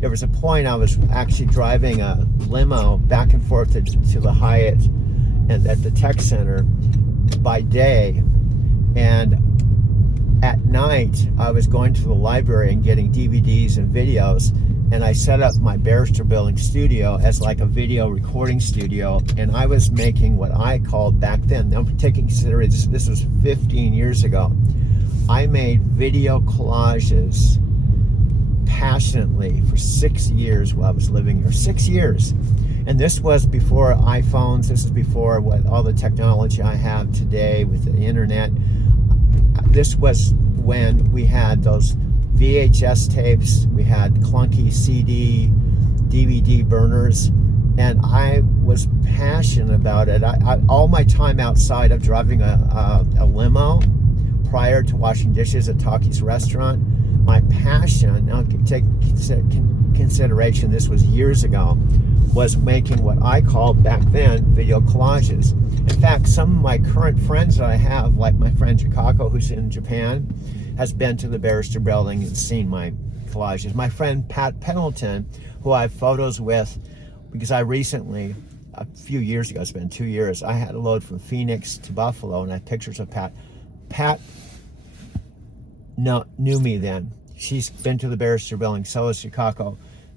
there was a point I was actually driving a limo back and forth to the Hyatt and at the tech center by day, and at night I was going to the library and getting DVDs and videos, and I set up my Barrister Building studio as like a video recording studio, and I was making what I called back then, now taking consideration this was 15 years ago, I made video collages passionately for 6 years while I was living here. 6 years. And this was before iPhones. This is before what all the technology I have today with the internet. This was when we had those VHS tapes, we had clunky CD, DVD burners, and I was passionate about it. All my time outside of driving a limo prior to washing dishes at Taki's restaurant, my passion, now take consideration, this was years ago, was making what I called back then video collages. In fact, some of my current friends that I have, like my friend Chikako, who's in Japan, has been to the Barrister Building and seen my collages. My friend Pat Pendleton, who I have photos with, because I recently, a few years ago, it's been 2 years, I had a load from Phoenix to Buffalo, and I had pictures of Pat. Pat knew me then. She's been to the Barrister Building, so is Chikako.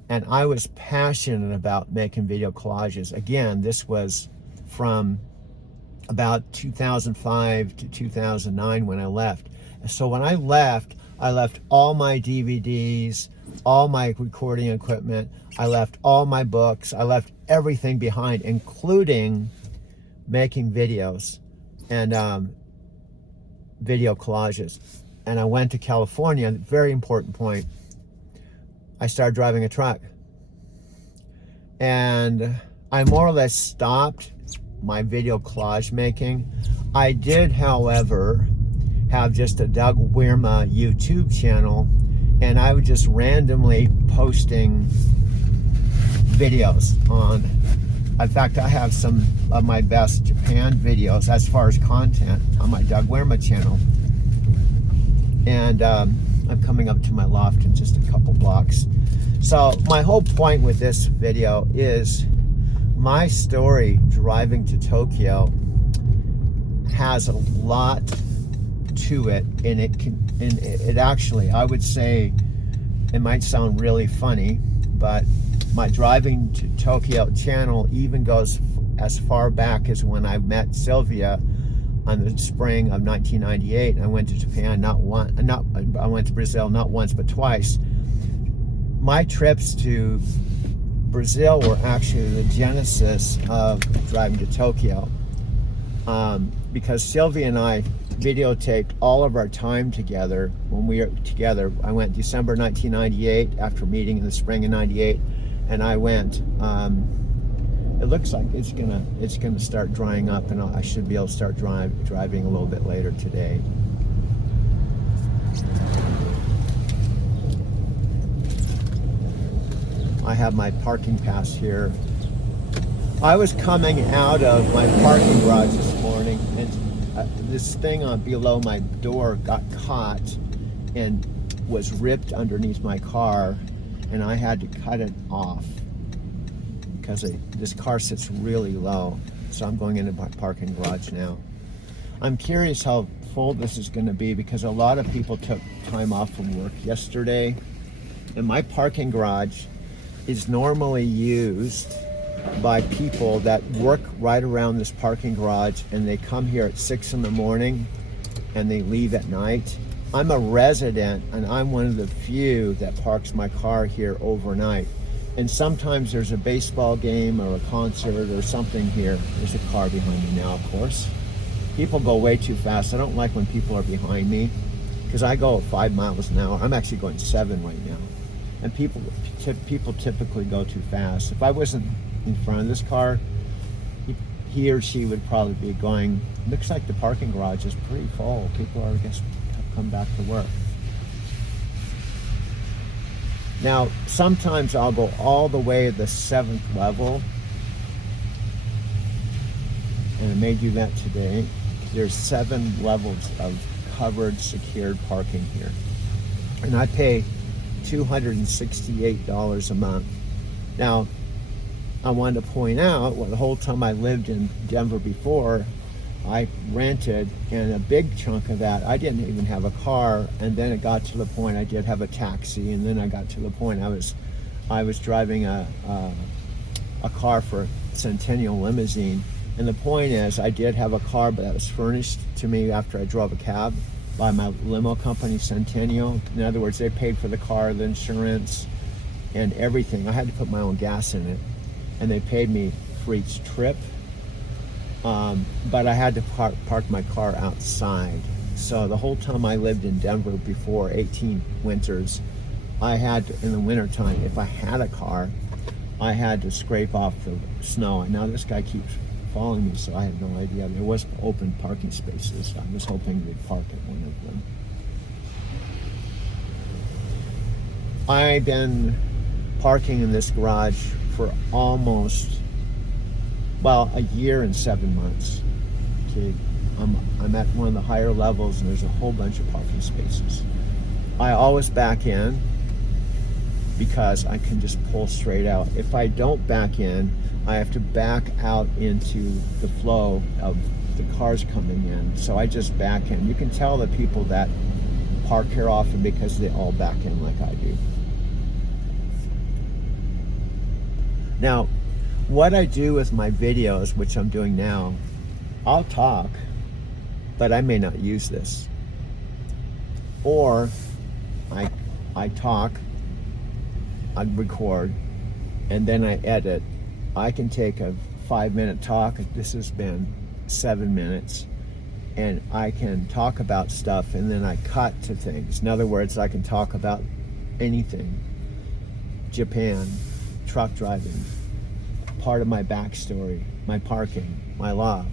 And I was passionate about making video collages. Again, this was from about 2005 to 2009 when I left. So when I left all my DVDs, all my recording equipment, I left all my books, I left everything behind, including making videos and video collages. And I went to California, very important point. I started driving a truck. And I more or less stopped my video collage making. I did, however, have just a Doug Wierma YouTube channel, and I was just randomly posting videos on. In fact, I have some of my best Japan videos as far as content on my Doug Wierma channel. And I'm coming up to my loft in just a couple blocks. So my whole point with this video is my story driving to Tokyo has a lot to it, and it actually, I would say, it might sound really funny, but my driving to Tokyo channel even goes as far back as when I met Sylvia on the spring of 1998. I went to Japan I went to Brazil not once but twice. My trips to Brazil were actually the genesis of driving to Tokyo, because Sylvia and I videotaped all of our time together when we were together. I went December 1998 after meeting in the spring of 98, and I went, it looks like it's gonna start drying up, and I should be able to start driving a little bit later today. I have my parking pass here. I was coming out of my parking garage this morning, and this thing on below my door got caught and was ripped underneath my car, and I had to cut it off because this car sits really low. So I'm going into my parking garage now. I'm curious how full this is going to be, because a lot of people took time off from work yesterday, and my parking garage is normally used by people that work right around this parking garage, and they come here at 6 in the morning and they leave at night. I'm a resident, and I'm one of the few that parks my car here overnight. And sometimes there's a baseball game or a concert or something here. There's a car behind me now, of course. People go way too fast. I don't like when people are behind me, because I go at 5 miles an hour. I'm actually going 7 right now. And people typically go too fast. If I wasn't in front of this car, he or she would probably be going. Looks like the parking garage is pretty full. People are, I guess, have come back to work. Now, sometimes I'll go all the way to the 7th level, and I may do that today. There's 7 levels of covered, secured parking here, and I pay $268 a month. Now, I wanted to point out, well, the whole time I lived in Denver before, I rented, and a big chunk of that, I didn't even have a car, and then it got to the point I did have a taxi, and then I got to the point I was driving a car for Centennial Limousine. And the point is, I did have a car, but that was furnished to me after I drove a cab by my limo company, Centennial. In other words, they paid for the car, the insurance, and everything. I had to put my own gas in it, and they paid me for each trip. But I had to park my car outside. So the whole time I lived in Denver before, 18 winters, I had to, in the wintertime, if I had a car, I had to scrape off the snow. And now this guy keeps following me, so I had no idea. There was open parking spaces. I was hoping they'd park at one of them. I've been parking in this garage for almost, well, a year and 7 months. Okay, I'm at one of the higher levels, and there's a whole bunch of parking spaces. I always back in because I can just pull straight out. If I don't back in, I have to back out into the flow of the cars coming in. So I just back in. You can tell the people that park here often because they all back in like I do. Now, what I do with my videos, which I'm doing now, I'll talk, but I may not use this. Or I talk, I record, and then I edit. I can take a 5-minute talk. This has been 7 minutes, and I can talk about stuff, and then I cut to things. In other words, I can talk about anything. Japan, truck driving, part of my backstory, my parking, my loft,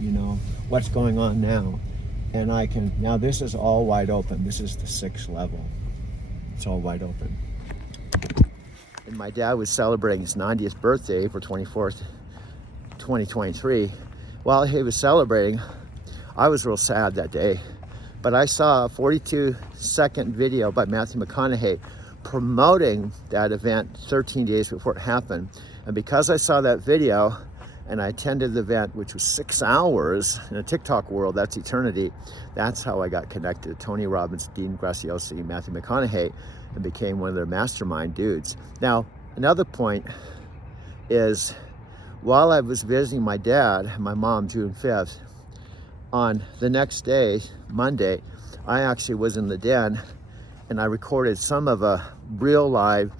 you know, what's going on now. And I can, now this is all wide open. This is the 6th level. It's all wide open. And my dad was celebrating his 90th birthday, April 24th, 2023. While he was celebrating, I was real sad that day. But I saw a 42-second video by Matthew McConaughey promoting that event 13 days before it happened. And because I saw that video and I attended the event, which was 6 hours, in a TikTok world, that's eternity, that's how I got connected to Tony Robbins, Dean Graziosi, Matthew McConaughey, and became one of their mastermind dudes. Now, another point is, while I was visiting my dad and my mom June 5th, on the next day, Monday, I actually was in the den and I recorded some of a real live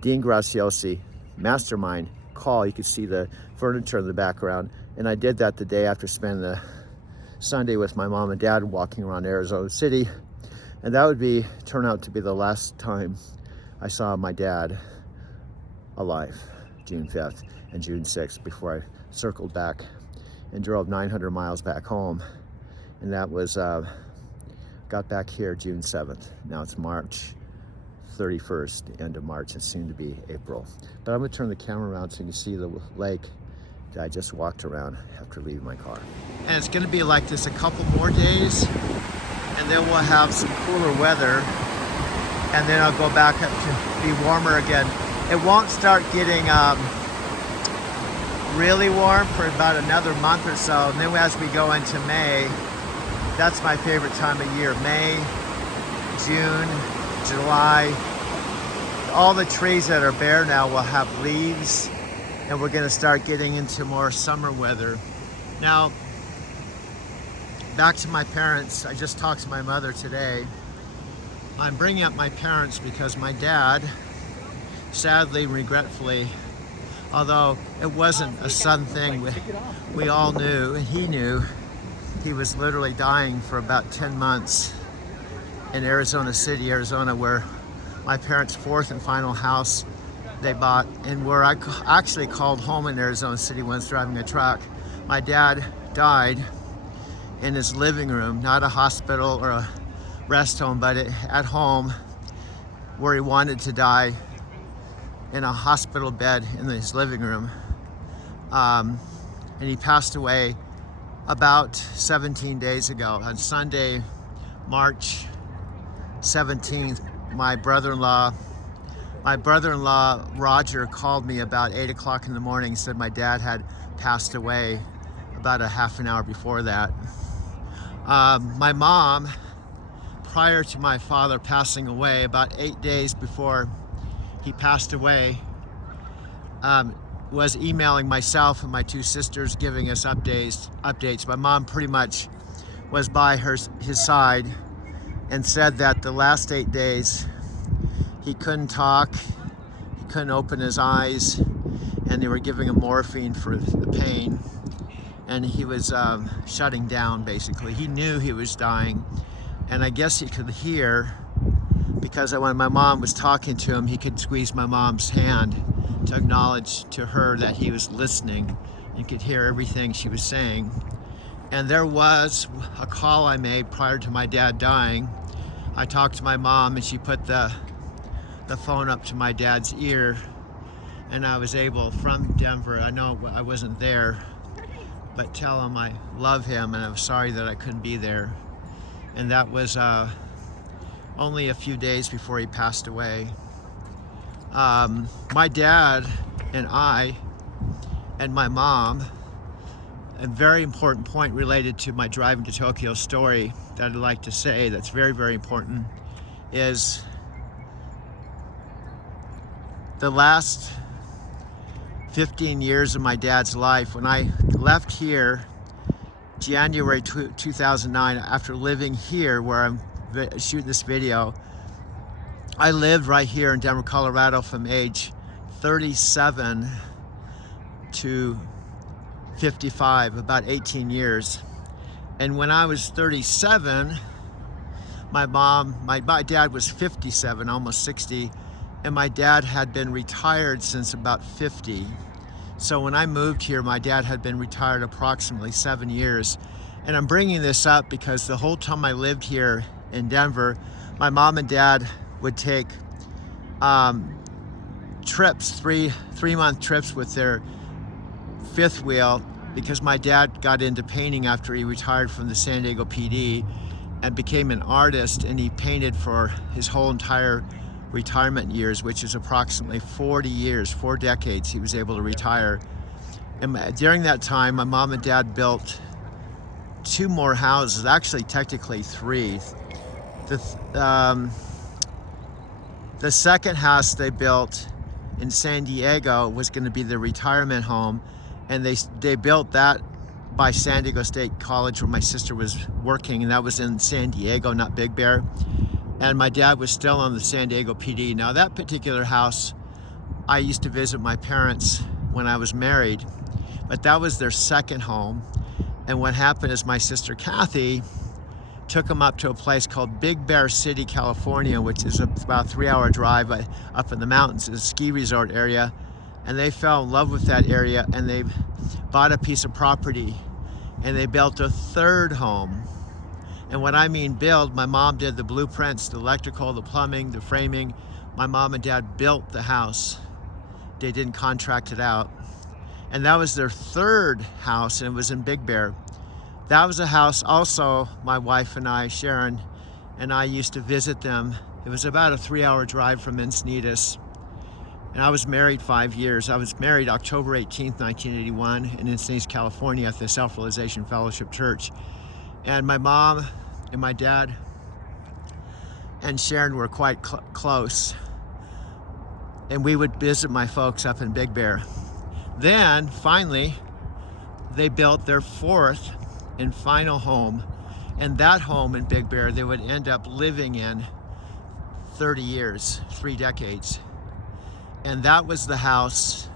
Dean Graziosi mastermind call. You could see the furniture in the background. And I did that the day after spending the Sunday with my mom and dad walking around Arizona City. And that would turn out to be the last time I saw my dad alive, June 5th and June 6th, before I circled back and drove 900 miles back home. And that was, got back here June 7th. Now it's March 31st, end of March, and soon to be April. But I'm gonna turn the camera around so you can see the lake that I just walked around after leaving my car. And it's gonna be like this a couple more days, and then we'll have some cooler weather, and then I'll go back up to be warmer again. It won't start getting really warm for about another month or so, and then as we go into May, that's my favorite time of year. May, June, July, all the trees that are bare now will have leaves, and we're gonna start getting into more summer weather. Now, back to my parents. I just talked to my mother today. I'm bringing up my parents because my dad, sadly, regretfully, although it wasn't a sudden thing, we all knew, and he knew, he was literally dying for about 10 months in Arizona City, Arizona, where my parents' fourth and final house they bought, and where I actually called home in Arizona City once driving a truck. My dad died in his living room, not a hospital or a rest home, but at home where he wanted to die, in a hospital bed in his living room. And he passed away about 17 days ago. On Sunday, March 17th, my brother-in-law Roger called me about 8 o'clock in the morning, said my dad had passed away about a half an hour before that. My mom, prior to my father passing away, about 8 days before he passed away, was emailing myself and my two sisters, giving us updates. My mom pretty much was by his side and said that the last 8 days he couldn't talk, he couldn't open his eyes, and they were giving him morphine for the pain, and he was shutting down basically. He knew he was dying, and I guess he could hear, because when my mom was talking to him, he could squeeze my mom's hand to acknowledge to her that he was listening. You could hear everything she was saying. And there was a call I made prior to my dad dying. I talked to my mom, and she put the phone up to my dad's ear, and I was able, from Denver, I know I wasn't there, but tell him I love him and I'm sorry that I couldn't be there. And that was only a few days before he passed away. My dad and I and my mom, a very important point related to my driving to Tokyo story that I'd like to say that's very, very important is the last 15 years of my dad's life. When I left here January 2009, after living here where I'm shooting this video, I lived right here in Denver, Colorado from age 37 to 55, about 18 years. And when I was 37, my dad was 57, almost 60, and my dad had been retired since about 50. So when I moved here, my dad had been retired approximately 7 years. And I'm bringing this up because the whole time I lived here in Denver, my mom and dad would take trips, three-month trips with their fifth wheel, because my dad got into painting after he retired from the San Diego PD and became an artist, and he painted for his whole entire retirement years, which is approximately 40 years, 4 decades he was able to retire. And during that time, my mom and dad built 2 more houses, actually technically 3. The second house they built in San Diego was going to be the retirement home, and they built that by San Diego State College where my sister was working, and that was in San Diego, not Big Bear. And my dad was still on the San Diego PD. Now that particular house, I used to visit my parents when I was married, but that was their second home. And what happened is my sister Kathy took them up to a place called Big Bear City, California, which is about a 3-hour drive up in the mountains. It's a ski resort area. And they fell in love with that area, and they bought a piece of property, and they built a third home. And when I mean build, my mom did the blueprints, the electrical, the plumbing, the framing. My mom and dad built the house. They didn't contract it out. And that was their third house, and it was in Big Bear. That was a house also my wife and I, Sharon, and I used to visit them. It was about a 3-hour drive from Encinitas. And I was married 5 years. I was married October 18th, 1981 in Encinitas, California at the Self-Realization Fellowship Church. And my mom and my dad and Sharon were quite close. and we would visit my folks up in Big Bear. Then finally, they built their fourth and final home, and that home in Big Bear they would end up living in 30 years, 3 decades. And that was the house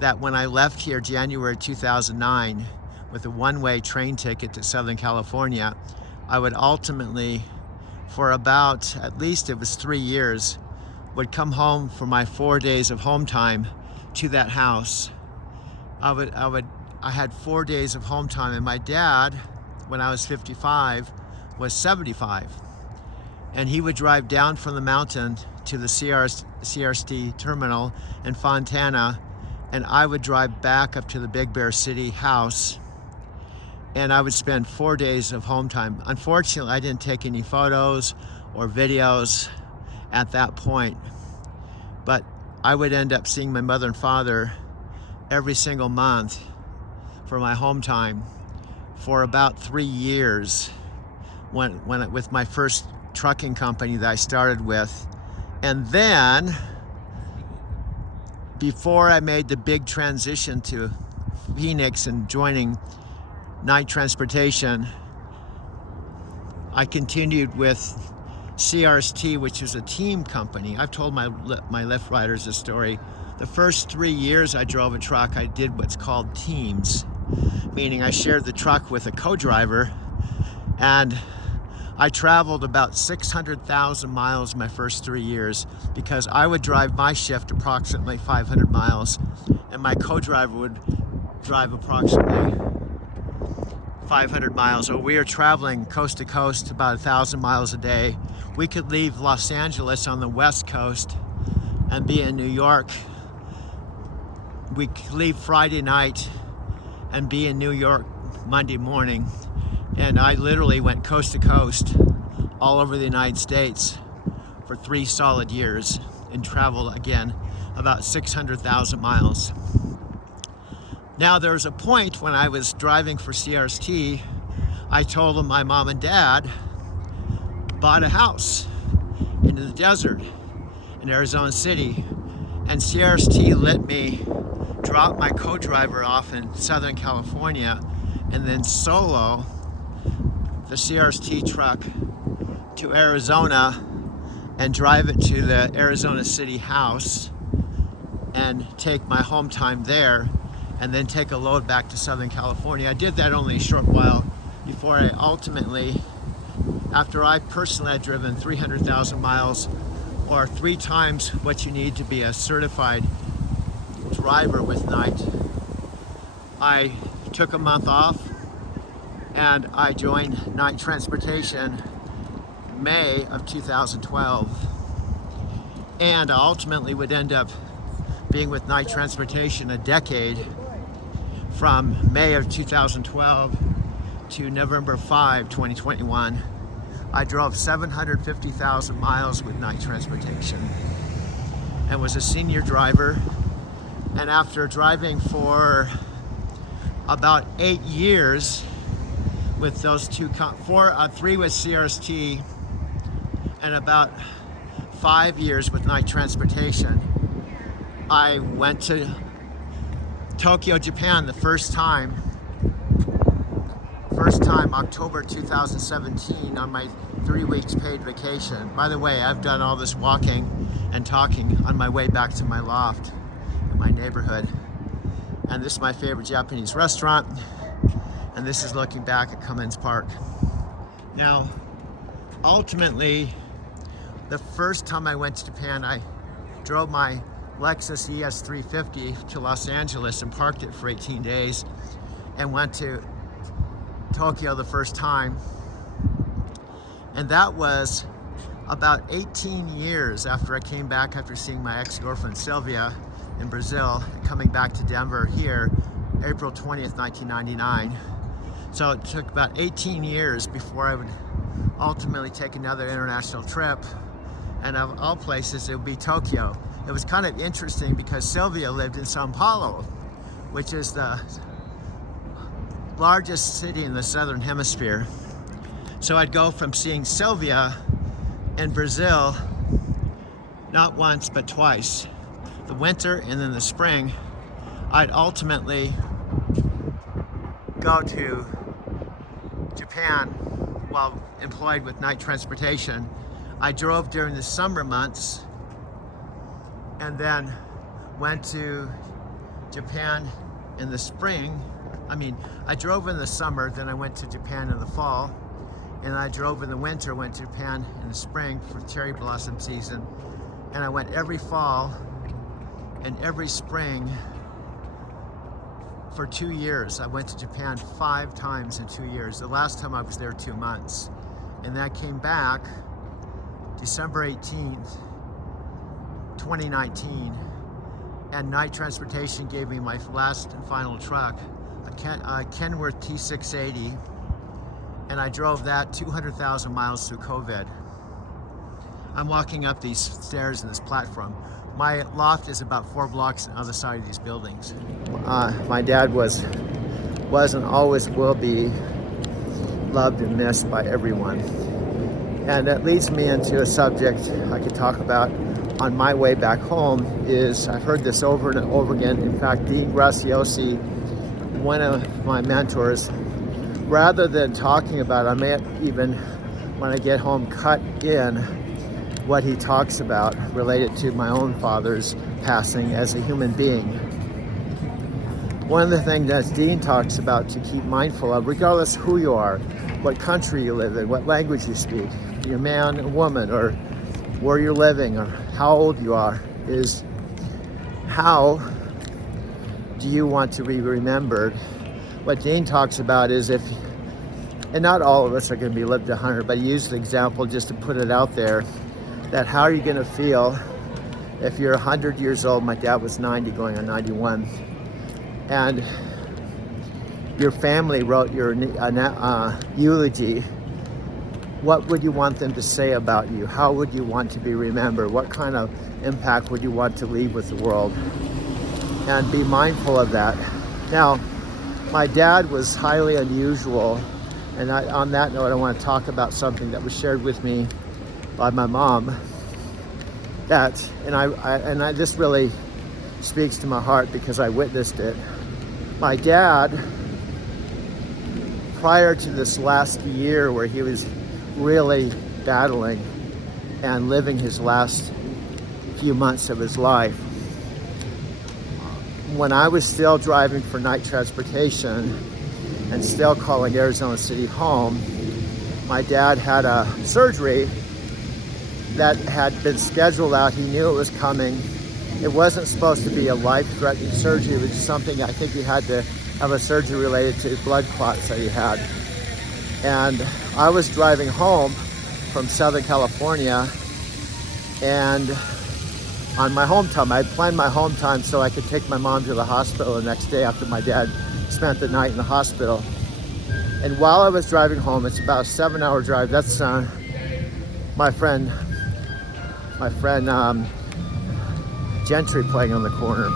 that when I left here January 2009 with a one-way train ticket to Southern California, I would ultimately, for about, at least it was 3 years, would come home for my 4 days of home time to that house. I had 4 days of home time, and my dad, when I was 55, was 75. And he would drive down from the mountain to the CRT terminal in Fontana, and I would drive back up to the Big Bear City house, and I would spend 4 days of home time. Unfortunately, I didn't take any photos or videos at that point, but I would end up seeing my mother and father every single month for my home time for about 3 years with my first trucking company that I started with. And then before I made the big transition to Phoenix and joining Knight Transportation, I continued with CRT, which is a team company. I've told my Lyft riders this story. The first 3 years I drove a truck, I did what's called teams, meaning I shared the truck with a co-driver, and I traveled about 600,000 miles my first 3 years because I would drive my shift approximately 500 miles and my co-driver would drive approximately 500 miles. So we were traveling coast to coast about 1,000 miles a day. We could leave Los Angeles on the West Coast and be in New York. We could leave Friday night and be in New York Monday morning. And I literally went coast to coast all over the United States for 3 solid years and traveled again about 600,000 miles. Now there was a point when I was driving for CRT, I told them my mom and dad bought a house in the desert in Arizona City, and CRT let me drop my co-driver off in Southern California and then solo the CRT truck to Arizona and drive it to the Arizona City house and take my home time there and then take a load back to Southern California. I did that only a short while before I ultimately, after I personally had driven 300,000 miles, or 3 times what you need to be a certified driver with Knight, I took a month off and I joined Knight Transportation May of 2012. And I ultimately would end up being with Knight Transportation a decade, from May of 2012 to November 5, 2021. I drove 750,000 miles with Knight Transportation and was a senior driver. And after driving for about 8 years with those 3 with CRT and about 5 years with Knight Transportation, I went to Tokyo, Japan the first time October 2017 on my 3 weeks paid vacation. By the way, I've done all this walking and talking on my way back to my loft in my neighborhood. And this is my favorite Japanese restaurant. And this is looking back at Cummins Park. Now, ultimately, the first time I went to Japan, I drove my Lexus ES350 to Los Angeles and parked it for 18 days and went to Tokyo the first time. And that was about 18 years after I came back after seeing my ex-girlfriend Sylvia in Brazil, coming back to Denver here, April 20th, 1999. So it took about 18 years before I would ultimately take another international trip. And of all places, it would be Tokyo. It was kind of interesting because Sylvia lived in Sao Paulo, which is the largest city in the Southern Hemisphere. So I'd go from seeing Sylvia in Brazil, not once, but twice. the winter and then the spring, I'd ultimately go to Japan while employed with night transportation. I drove during the summer months and then went to Japan in the spring. I drove in the summer, then I went to Japan in the fall, and I drove in the winter, went to Japan in the spring for cherry blossom season, and I went every fall and every spring for 2 years. I went to Japan 5 times in 2 years. The last time I was there 2 months, and I came back December 18th, 2019, and night transportation gave me my last and final truck, a Kenworth T680, and I drove that 200,000 miles through COVID. I'm walking up these stairs in this platform. My loft is about 4 blocks on the other side of these buildings. My dad was and always will be loved and missed by everyone. And that leads me into a subject I could talk about on my way back home. Is I've heard this over and over again. In fact, Dean Graziosi, one of my mentors, rather than talking about it, I may even, when I get home, cut in what he talks about related to my own father's passing as a human being. One of the things that Dean talks about to keep mindful of, regardless who you are, what country you live in, what language you speak, you're a man, a woman, or where you're living, or how old you are, is how do you want to be remembered? What Dean talks about is if, and not all of us are going to be lived 100, but he used the example just to put it out there, that how are you going to feel if you're 100 years old? My dad was 90 going on 91, and your family wrote your eulogy. What would you want them to say about you? How would you want to be remembered? What kind of impact would you want to leave with the world? And be mindful of that. Now, my dad was highly unusual, and on that note, I want to talk about something that was shared with me by my mom. This really speaks to my heart because I witnessed it. My dad, prior to this last year where he was really battling and living his last few months of his life, when I was still driving for night transportation and still calling Arizona City home, my dad had a surgery that had been scheduled out. He knew it was coming. It wasn't supposed to be a life-threatening surgery. It was just something, I think he had to have a surgery related to blood clots that he had. And I was driving home from Southern California, and on my home time, I planned my home time so I could take my mom to the hospital the next day after my dad spent the night in the hospital. And while I was driving home, it's about a 7-hour drive. That's my friend Gentry playing on the corner.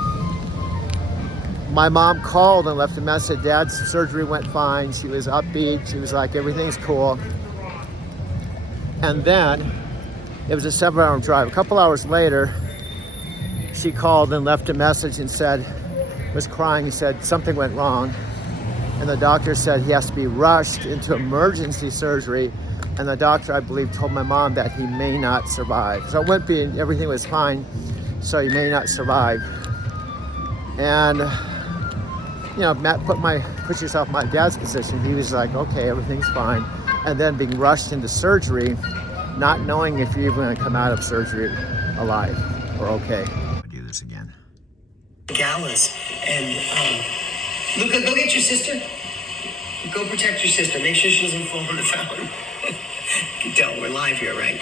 My mom called and left a message. Dad's surgery went fine. She was upbeat. She was like, everything's cool. And then it was a 7-hour drive. A couple hours later, she called and left a message and was crying and said something went wrong. And the doctor said he has to be rushed into emergency surgery. And the doctor, I believe, told my mom that he may not survive. So it went being, everything was fine, so he may not survive. And, you know, Matt, put yourself in my dad's position. He was like, okay, everything's fine. And then being rushed into surgery, not knowing if you're even gonna come out of surgery alive or okay. I'll do this again. Galas, and Luca, go get your sister. Go protect your sister. Make sure she doesn't fall in the fountain. You can tell we're live here, right?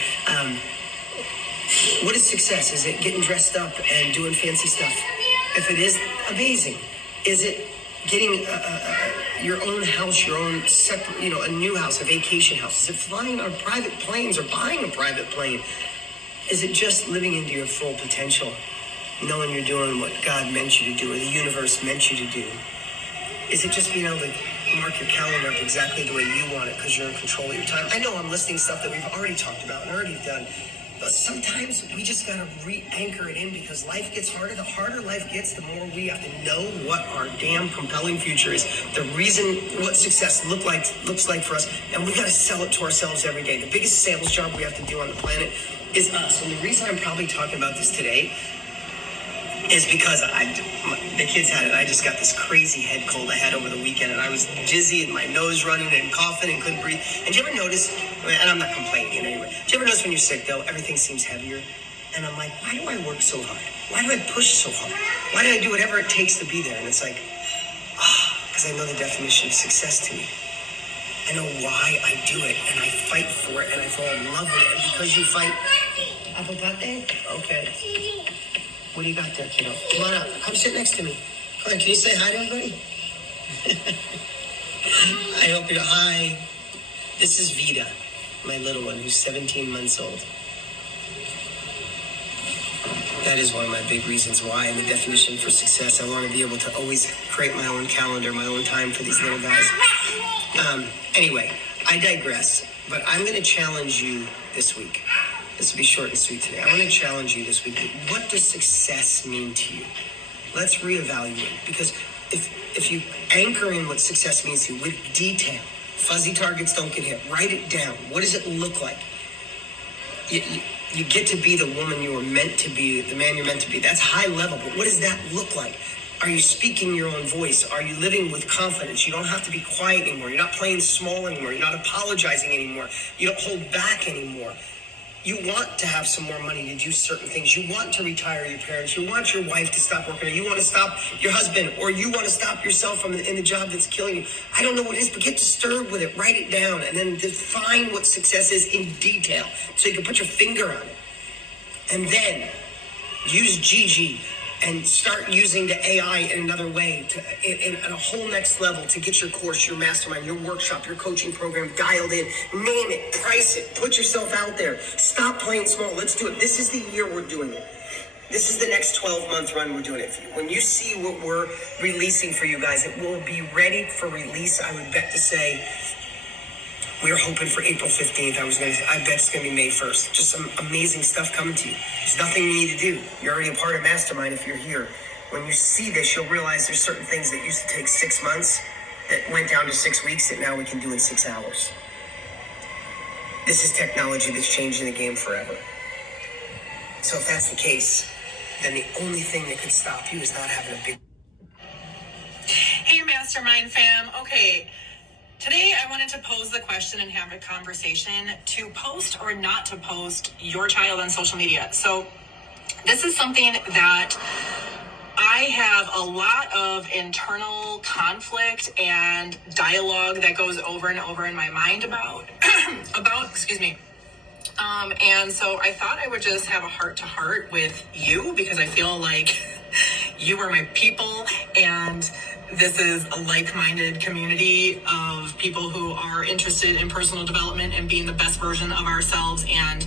What is success? Is it getting dressed up and doing fancy stuff? If it is, amazing. Is it getting your own house, your own separate, a new house, a vacation house? Is it flying on private planes or buying a private plane? Is it just living into your full potential, knowing you're doing what God meant you to do or the universe meant you to do? Is it just being able to mark your calendar up exactly the way you want it because you're in control of your time? I know I'm listing stuff that we've already talked about and already done, But sometimes we just gotta re-anchor it in because life gets harder. The harder life gets, the more we have to know what our damn compelling future is. The reason what success looks like for us, and we gotta sell it to ourselves every day. The biggest sales job we have to do on the planet is us. And the reason I'm probably talking about this today is because the kids had it. I just got this crazy head cold I had over the weekend, and I was dizzy and my nose running and coughing and couldn't breathe. And do you ever notice, and I'm not complaining in any way, do you ever notice when you're sick though, everything seems heavier? And I'm like, why do I work so hard? Why do I push so hard? Why do I do whatever it takes to be there? And it's like, because I know the definition of success to me. I know why I do it, and I fight for it, and I fall in love with it. And because you fight, apple pate? Okay. What do you got there, kiddo? Come on up. Come sit next to me. Come on, can you say hi to everybody? I hope you're hi. This is Vida, my little one, who's 17 months old. That is one of my big reasons why, and the definition for success. I want to be able to always create my own calendar, my own time for these little guys. Anyway, I digress, but I'm going to challenge you this week. This will be short and sweet today. I want to challenge you this week. What does success mean to you? Let's reevaluate, because if you anchor in what success means to you with detail, fuzzy targets don't get hit. Write it down. What does it look like? You get to be the woman you were meant to be, the man you're meant to be. That's high level, but what does that look like? Are you speaking your own voice? Are you living with confidence? You don't have to be quiet anymore. You're not playing small anymore. You're not apologizing anymore. You don't hold back anymore. You want to have some more money to do certain things. You want to retire your parents. You want your wife to stop working. Or you want to stop your husband. Or you want to stop yourself from in the job that's killing you. I don't know what it is, but get disturbed with it. Write it down. And then define what success is in detail so you can put your finger on it. And then use Gigi and start using the AI in another way, in a whole next level, to get your course, your mastermind, your workshop, your coaching program dialed in. Name it, price it, put yourself out there. Stop playing small. Let's do it. This is the year we're doing it. This is the next 12-month run we're doing it for you. When you see what we're releasing for you guys, it will be ready for release. I would bet to say we're hoping for April 15th. I bet it's going to be May 1st. Just some amazing stuff coming to you. There's nothing you need to do. You're already a part of Mastermind if you're here. When you see this, you'll realize there's certain things that used to take 6 months that went down to 6 weeks that now we can do in 6 hours. This is technology that's changing the game forever. So if that's the case, then the only thing that could stop you is not having a big... Hey, Mastermind fam. Okay. Today, I wanted to pose the question and have a conversation to post or not to post your child on social media. So this is something that I have a lot of internal conflict and dialogue that goes over and over in my mind about, excuse me. And so I thought I would just have a heart-to-heart with you because I feel like you are my people and this is a like-minded community of people who are interested in personal development and being the best version of ourselves, and,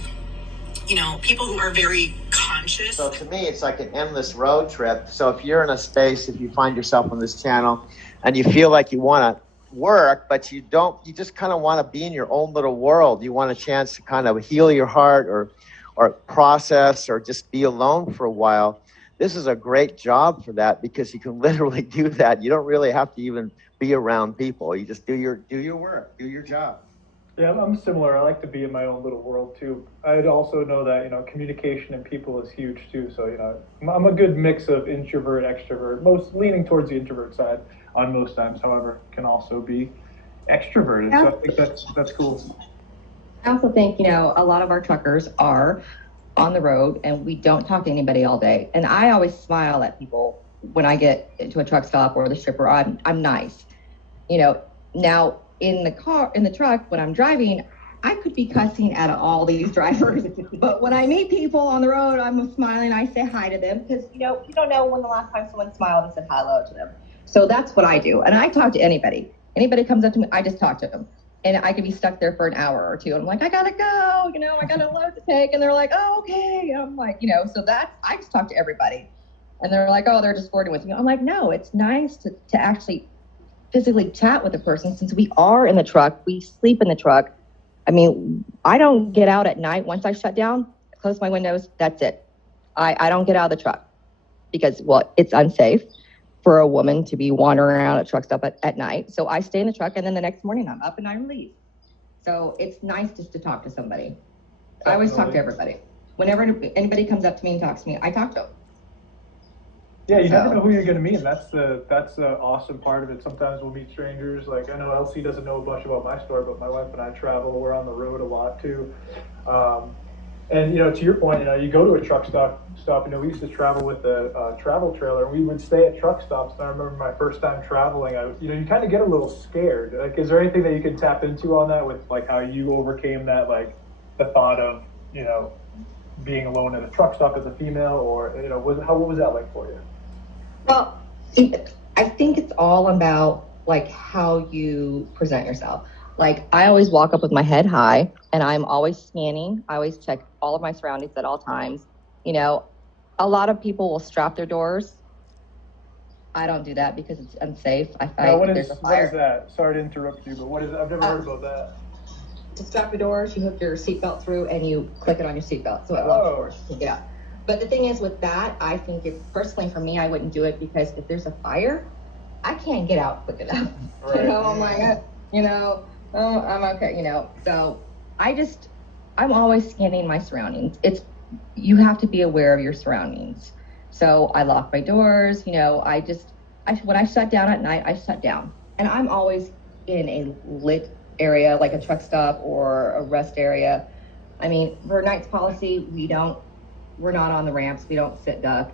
you know, people who are very conscious. So to me, it's like an endless road trip. So if you're in a space, if you find yourself on this channel and you feel like you want to work, but you just kind of want to be in your own little world. You want a chance to kind of heal your heart or process or just be alone for a while. This is a great job for that because you can literally do that. You don't really have to even be around people. You just do your work, do your job. Yeah, I'm similar. I like to be in my own little world too. I'd also know that, communication and people is huge too. So, I'm a good mix of introvert, extrovert, most leaning towards the introvert side on most times, however, can also be extroverted. So I think that's cool. I also think, a lot of our truckers are on the road and we don't talk to anybody all day. And I always smile at people when I get into a truck stop or the stripper. I'm nice. Now in the truck, when I'm driving, I could be cussing at all these drivers, but when I meet people on the road, I'm smiling. I say hi to them because, you don't know when the last time someone smiled and said hello to them. So that's what I do. And I talk to anybody. Anybody comes up to me, I just talk to them. And I could be stuck there for an hour or two. I'm like, I gotta go, I got a load to take. And they're like, oh, okay. And I'm like, so I just talk to everybody. And they're like, oh, they're just flirting with me. I'm like, no, it's nice to actually physically chat with a person since we are in the truck. We sleep in the truck. I mean, I don't get out at night once I shut down. close my windows. That's it. I don't get out of the truck because, well, it's unsafe for a woman to be wandering around at truck stop at night. So I stay in the truck, and then the next morning I'm up and I leave. So it's nice just to talk to somebody. I always talk to everybody. Whenever anybody comes up to me and talks to me, I talk to them. Yeah, you never know who you're gonna meet, and that's the awesome part of it. Sometimes we'll meet strangers. Like, I know Elsie doesn't know a bunch about my story, but my wife and I travel. We're on the road a lot too. And to your point, you go to a truck stop. We used to travel with a travel trailer, and we would stay at truck stops. And I remember my first time traveling. You kind of get a little scared. Like, is there anything that you can tap into on that with like how you overcame that, like the thought of being alone at a truck stop as a female, or what was that like for you? Well, I think it's all about like how you present yourself. Like, I always walk up with my head high, and I'm always scanning. I always check all of my surroundings at all times. A lot of people will strap their doors. I don't do that because it's unsafe. I find what there's a fire. What is that? Sorry to interrupt you, but what is? I've never heard about that. To strap your doors, you hook your seatbelt through and you click it on your seatbelt, so it locks doors. You can get out. But the thing is with that, I think it's personally for me, I wouldn't do it because if there's a fire, I can't get out quick enough. Right. I'm like, oh, I'm okay, So I'm always scanning my surroundings. You have to be aware of your surroundings. So I lock my doors, when I shut down at night, I shut down. And I'm always in a lit area, like a truck stop or a rest area. I mean, for Knight's policy, we're not on the ramps. We don't sit duck.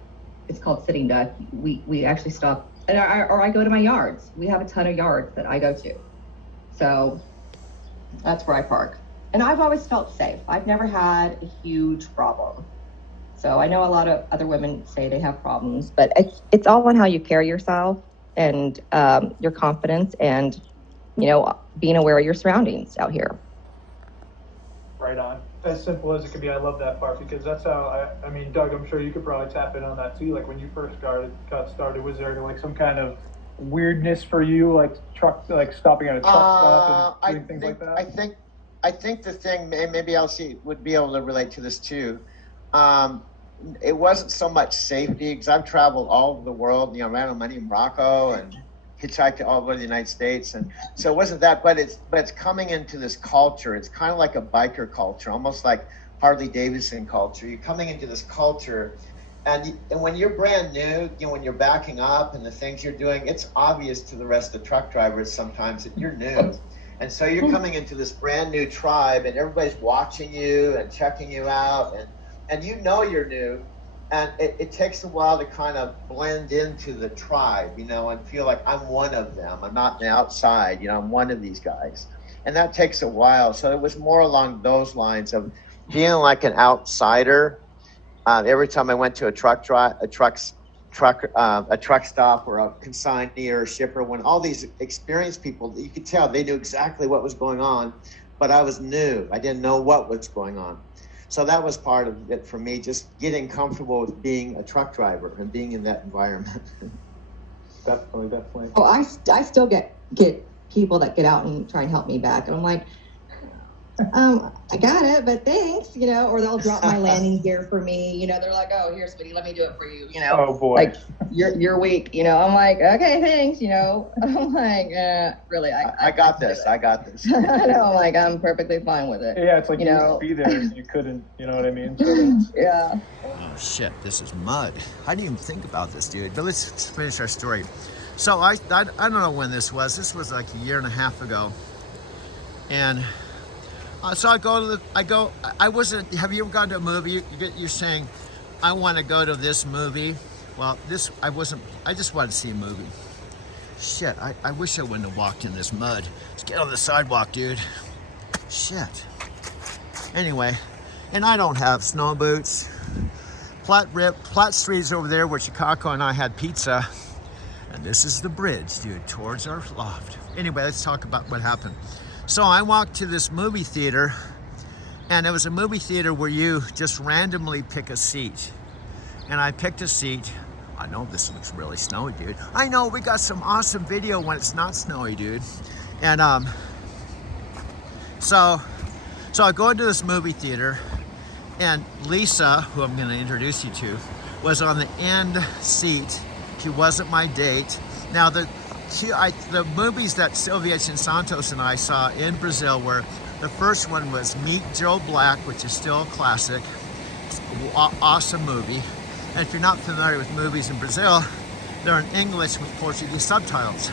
It's called sitting duck. We actually stop, or I go to my yards. We have a ton of yards that I go to. So that's where I park. And I've always felt safe. I've never had a huge problem. So I know a lot of other women say they have problems, but it's all on how you carry yourself and your confidence and, being aware of your surroundings out here. Right on. As simple as it can be. I love that part because that's how I mean, Doug, I'm sure you could probably tap in on that too. Like when you first got started, was there like some kind of weirdness for you, like stopping at a truck stop and doing things like that? I think the thing, maybe Elsie would be able to relate to this too. It wasn't so much safety because I've traveled all over the world, ran on money in Morocco and hitchhiked all over the United States, and so it wasn't that. But it's coming into this culture. It's kind of like a biker culture, almost like Harley Davidson culture. You're coming into this culture, and when you're brand new, when you're backing up and the things you're doing, it's obvious to the rest of the truck drivers sometimes that you're new. And so you're coming into this brand new tribe, and everybody's watching you and checking you out, and you're new, and it takes a while to kind of blend into the tribe, and feel like I'm one of them. I'm not on the outside, I'm one of these guys, and that takes a while. So it was more along those lines of feeling like an outsider. Every time I went to a truck stop or a consignee or a shipper, when all these experienced people, you could tell they knew exactly what was going on, but I was new. I didn't know what was going on. So that was part of it for me, just getting comfortable with being a truck driver and being in that environment. Definitely. Oh, I still get people that get out and try and help me back, and I'm like, I got it, but thanks, or they'll drop my landing gear for me, they're like, oh, here, sweetie, let me do it for you, Oh boy. Like, you're weak, I'm like, okay, thanks, I'm like, really, I got this. I know, I'm like, I'm perfectly fine with it. Yeah, it's like you could be there and you couldn't, you know what I mean? So, yeah. Oh shit, this is mud. I didn't even think about this, dude. But let's finish our story. So I don't know when this was. This was like a year and a half ago. And so I wasn't, have you ever gone to a movie? You're saying, I want to go to this movie. Well, I just wanted to see a movie. Shit, I wish I wouldn't have walked in this mud. Let's get on the sidewalk, dude. Shit. Anyway, and I don't have snow boots. Platt Street's over there where Chicago and I had pizza. And this is the bridge, dude, towards our loft. Anyway, let's talk about what happened. So I walked to this movie theater, and it was a movie theater where you just randomly pick a seat. And I picked a seat. I know this looks really snowy, dude. I know, we got some awesome video when it's not snowy, dude. And so I go into this movie theater, And Lisa, who I'm going to introduce you to, was on the end seat. She wasn't my date. Now, the movies that Silvia Santos and I saw in Brazil were, the first one was Meet Joe Black, which is still a classic, awesome movie. And if you're not familiar with movies in Brazil, they're in English with Portuguese subtitles.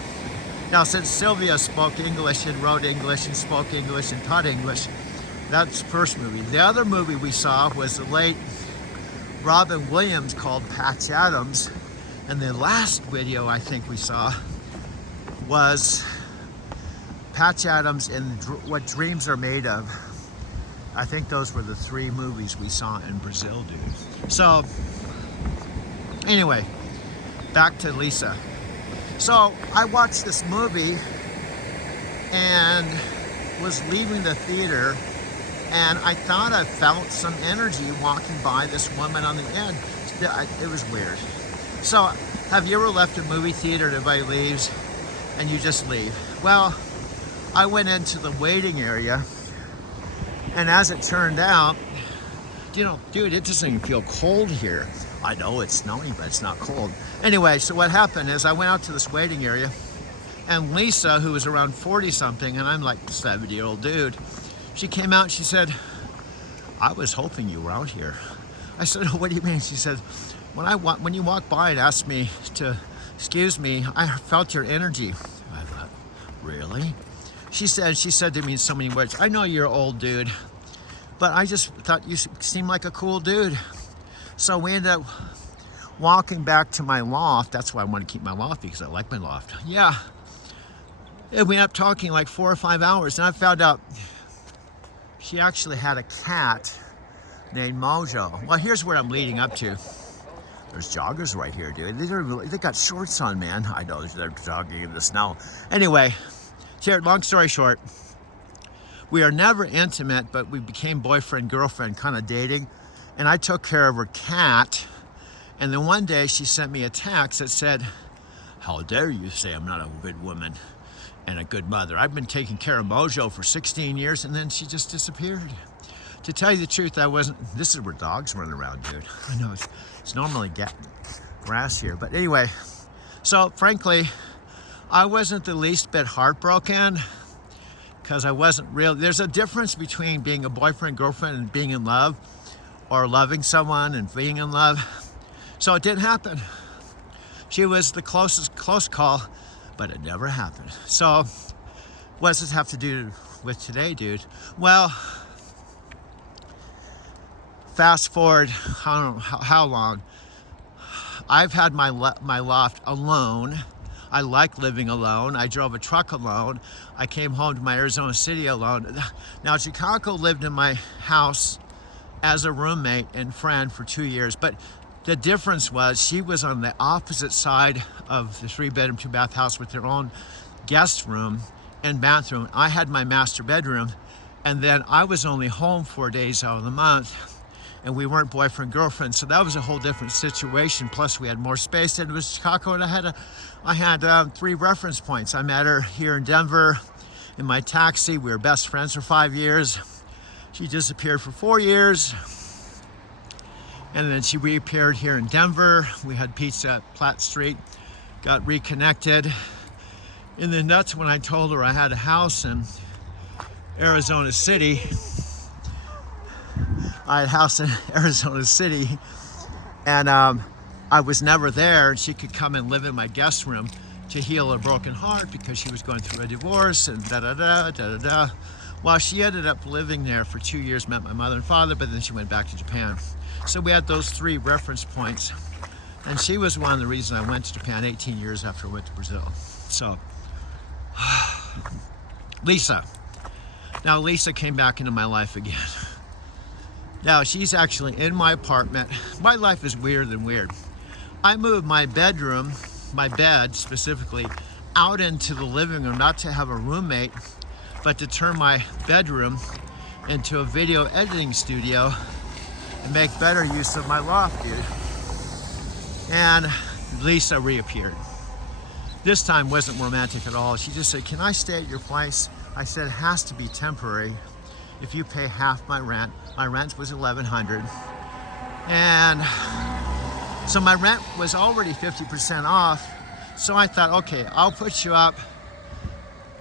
Now, since Silvia spoke English and wrote English and spoke English and taught English, that's the first movie. The other movie we saw was the late Robin Williams called Patch Adams. And the last video I think we saw was Patch Adams and What Dreams Are Made Of. I think those were the 3 movies we saw in Brazil, dude. So, anyway, back to Lisa. So, I watched this movie and was leaving the theater, and I thought I felt some energy walking by this woman on the end. It was weird. So, have you ever left a movie theater and everybody leaves and you just leave? Well, I went into the waiting area, and as it turned out, you know, dude, it doesn't even feel cold here. I know it's snowy, but it's not cold. Anyway, so what happened is I went out to this waiting area, and Lisa, who was around 40 something, and I'm like a 70-year-old dude, she came out and she said, I was hoping you were out here. I said, oh, what do you mean? She said, when you walked by and asked me to excuse me, I felt your energy. I thought, really? She said to me in so many words, I know you're an old dude, but I just thought you seemed like a cool dude. So we ended up walking back to my loft. That's why I want to keep my loft, because I like my loft. Yeah. And we ended up talking like 4 or 5 hours, and I found out she actually had a cat named Mojo. Well, here's where I'm leading up to. There's joggers right here, dude. They got shorts on, man. I know they're jogging in the snow. Anyway, here, long story short, we are never intimate, but we became boyfriend, girlfriend, kind of dating. And I took care of her cat. And then one day she sent me a text that said, how dare you say I'm not a good woman and a good mother. I've been taking care of Mojo for 16 years, and then she just disappeared. To tell you the truth, this is where dogs run around, dude. I know it's normally grass here, but anyway, so frankly, I wasn't the least bit heartbroken, because I wasn't real. There's a difference between being a boyfriend, girlfriend, and being in love, or loving someone and being in love. So it didn't happen. She was the close call, but it never happened. So what does this have to do with today, dude? Well, fast forward, I don't know how long. I've had my loft alone. I like living alone. I drove a truck alone. I came home to my Arizona City alone. Now, Chicago lived in my house as a roommate and friend for 2 years, but the difference was she was on the opposite side of the 3-bedroom, 2-bath house with her own guest room and bathroom. I had my master bedroom, and then I was only home 4 days out of the month, and we weren't boyfriend, girlfriend, so that was a whole different situation. Plus, we had more space, and it was Chicago, and I had 3 reference points. I met her here in Denver in my taxi. We were best friends for 5 years. She disappeared for 4 years. And then she reappeared here in Denver. We had pizza at Platt Street, got reconnected. And then that's when I told her I had a house in Arizona City. I had a house in Arizona City, and I was never there, and she could come and live in my guest room to heal a broken heart because she was going through a divorce and da-da-da. Well, she ended up living there for 2 years, met my mother and father, but then she went back to Japan. So we had those 3 reference points. And she was one of the reasons I went to Japan 18 years after I went to Brazil. So, Lisa. Now, Lisa came back into my life again. Now, she's actually in my apartment. My life is weirder than weird. I moved my bedroom, my bed specifically, out into the living room, not to have a roommate, but to turn my bedroom into a video editing studio and make better use of my loft, dude. And Lisa reappeared. This time wasn't romantic at all. She just said, can I stay at your place? I said, it has to be temporary. if you pay half my rent was $1,100. And so my rent was already 50% off. So I thought, okay, I'll put you up,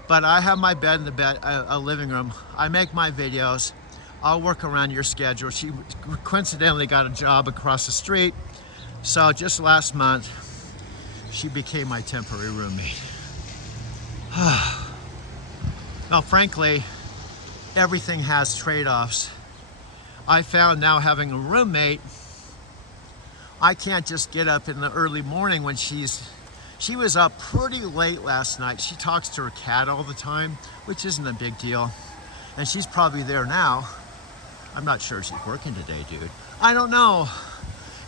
but I have my bed in a living room. I make my videos. I'll work around your schedule. She coincidentally got a job across the street. So just last month, she became my temporary roommate. Now, frankly, everything has trade-offs. I found now having a roommate, I can't just get up in the early morning when she was up pretty late last night. She talks to her cat all the time, which isn't a big deal. And she's probably there now. I'm not sure she's working today, dude. I don't know.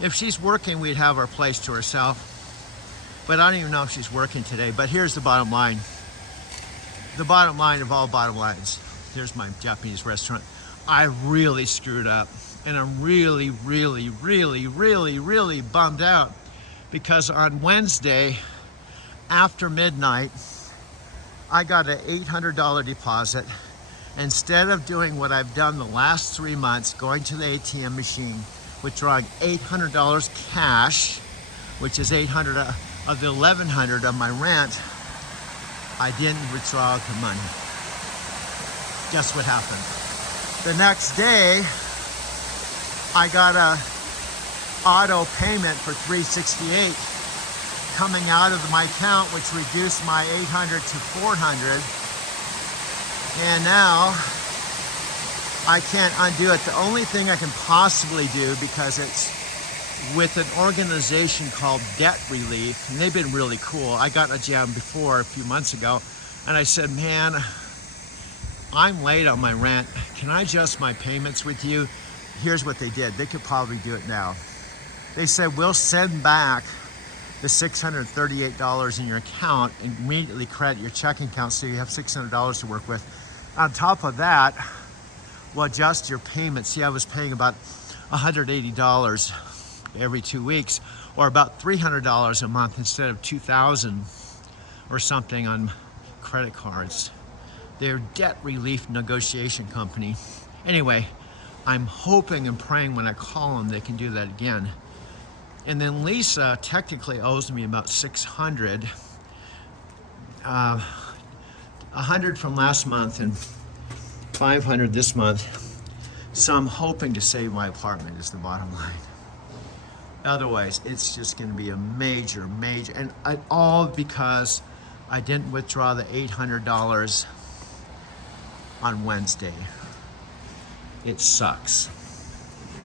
If she's working, we'd have our place to herself. But I don't even know if she's working today. But here's the bottom line. The bottom line of all bottom lines. Here's my Japanese restaurant. I really screwed up. And I'm really, really, really, really, really bummed out. Because on Wednesday, after midnight, I got an $800 deposit. Instead of doing what I've done the last 3 months, going to the ATM machine, withdrawing $800 cash, which is $800 of the $1,100 of my rent, I didn't withdraw the money. Guess what happened? The next day, I got a auto payment for $368 coming out of my account, which reduced my $800 to $400. And now I can't undo it. The only thing I can possibly do, because it's with an organization called Debt Relief, and they've been really cool. I got in a jam before a few months ago, and I said, man, I'm late on my rent. Can I adjust my payments with you? Here's what they did. They could probably do it now. They said, we'll send back the $638 in your account and immediately credit your checking account so you have $600 to work with. On top of that, we'll adjust your payments. See, I was paying about $180 every 2 weeks, or about $300 a month instead of $2,000 or something on credit cards. They're debt relief negotiation company. Anyway, I'm hoping and praying when I call them they can do that again. And then Lisa technically owes me about $600. 100 from last month and 500 this month. So I'm hoping to save my apartment is the bottom line. Otherwise, it's just gonna be a major, and all because I didn't withdraw the $800 on Wednesday. It sucks.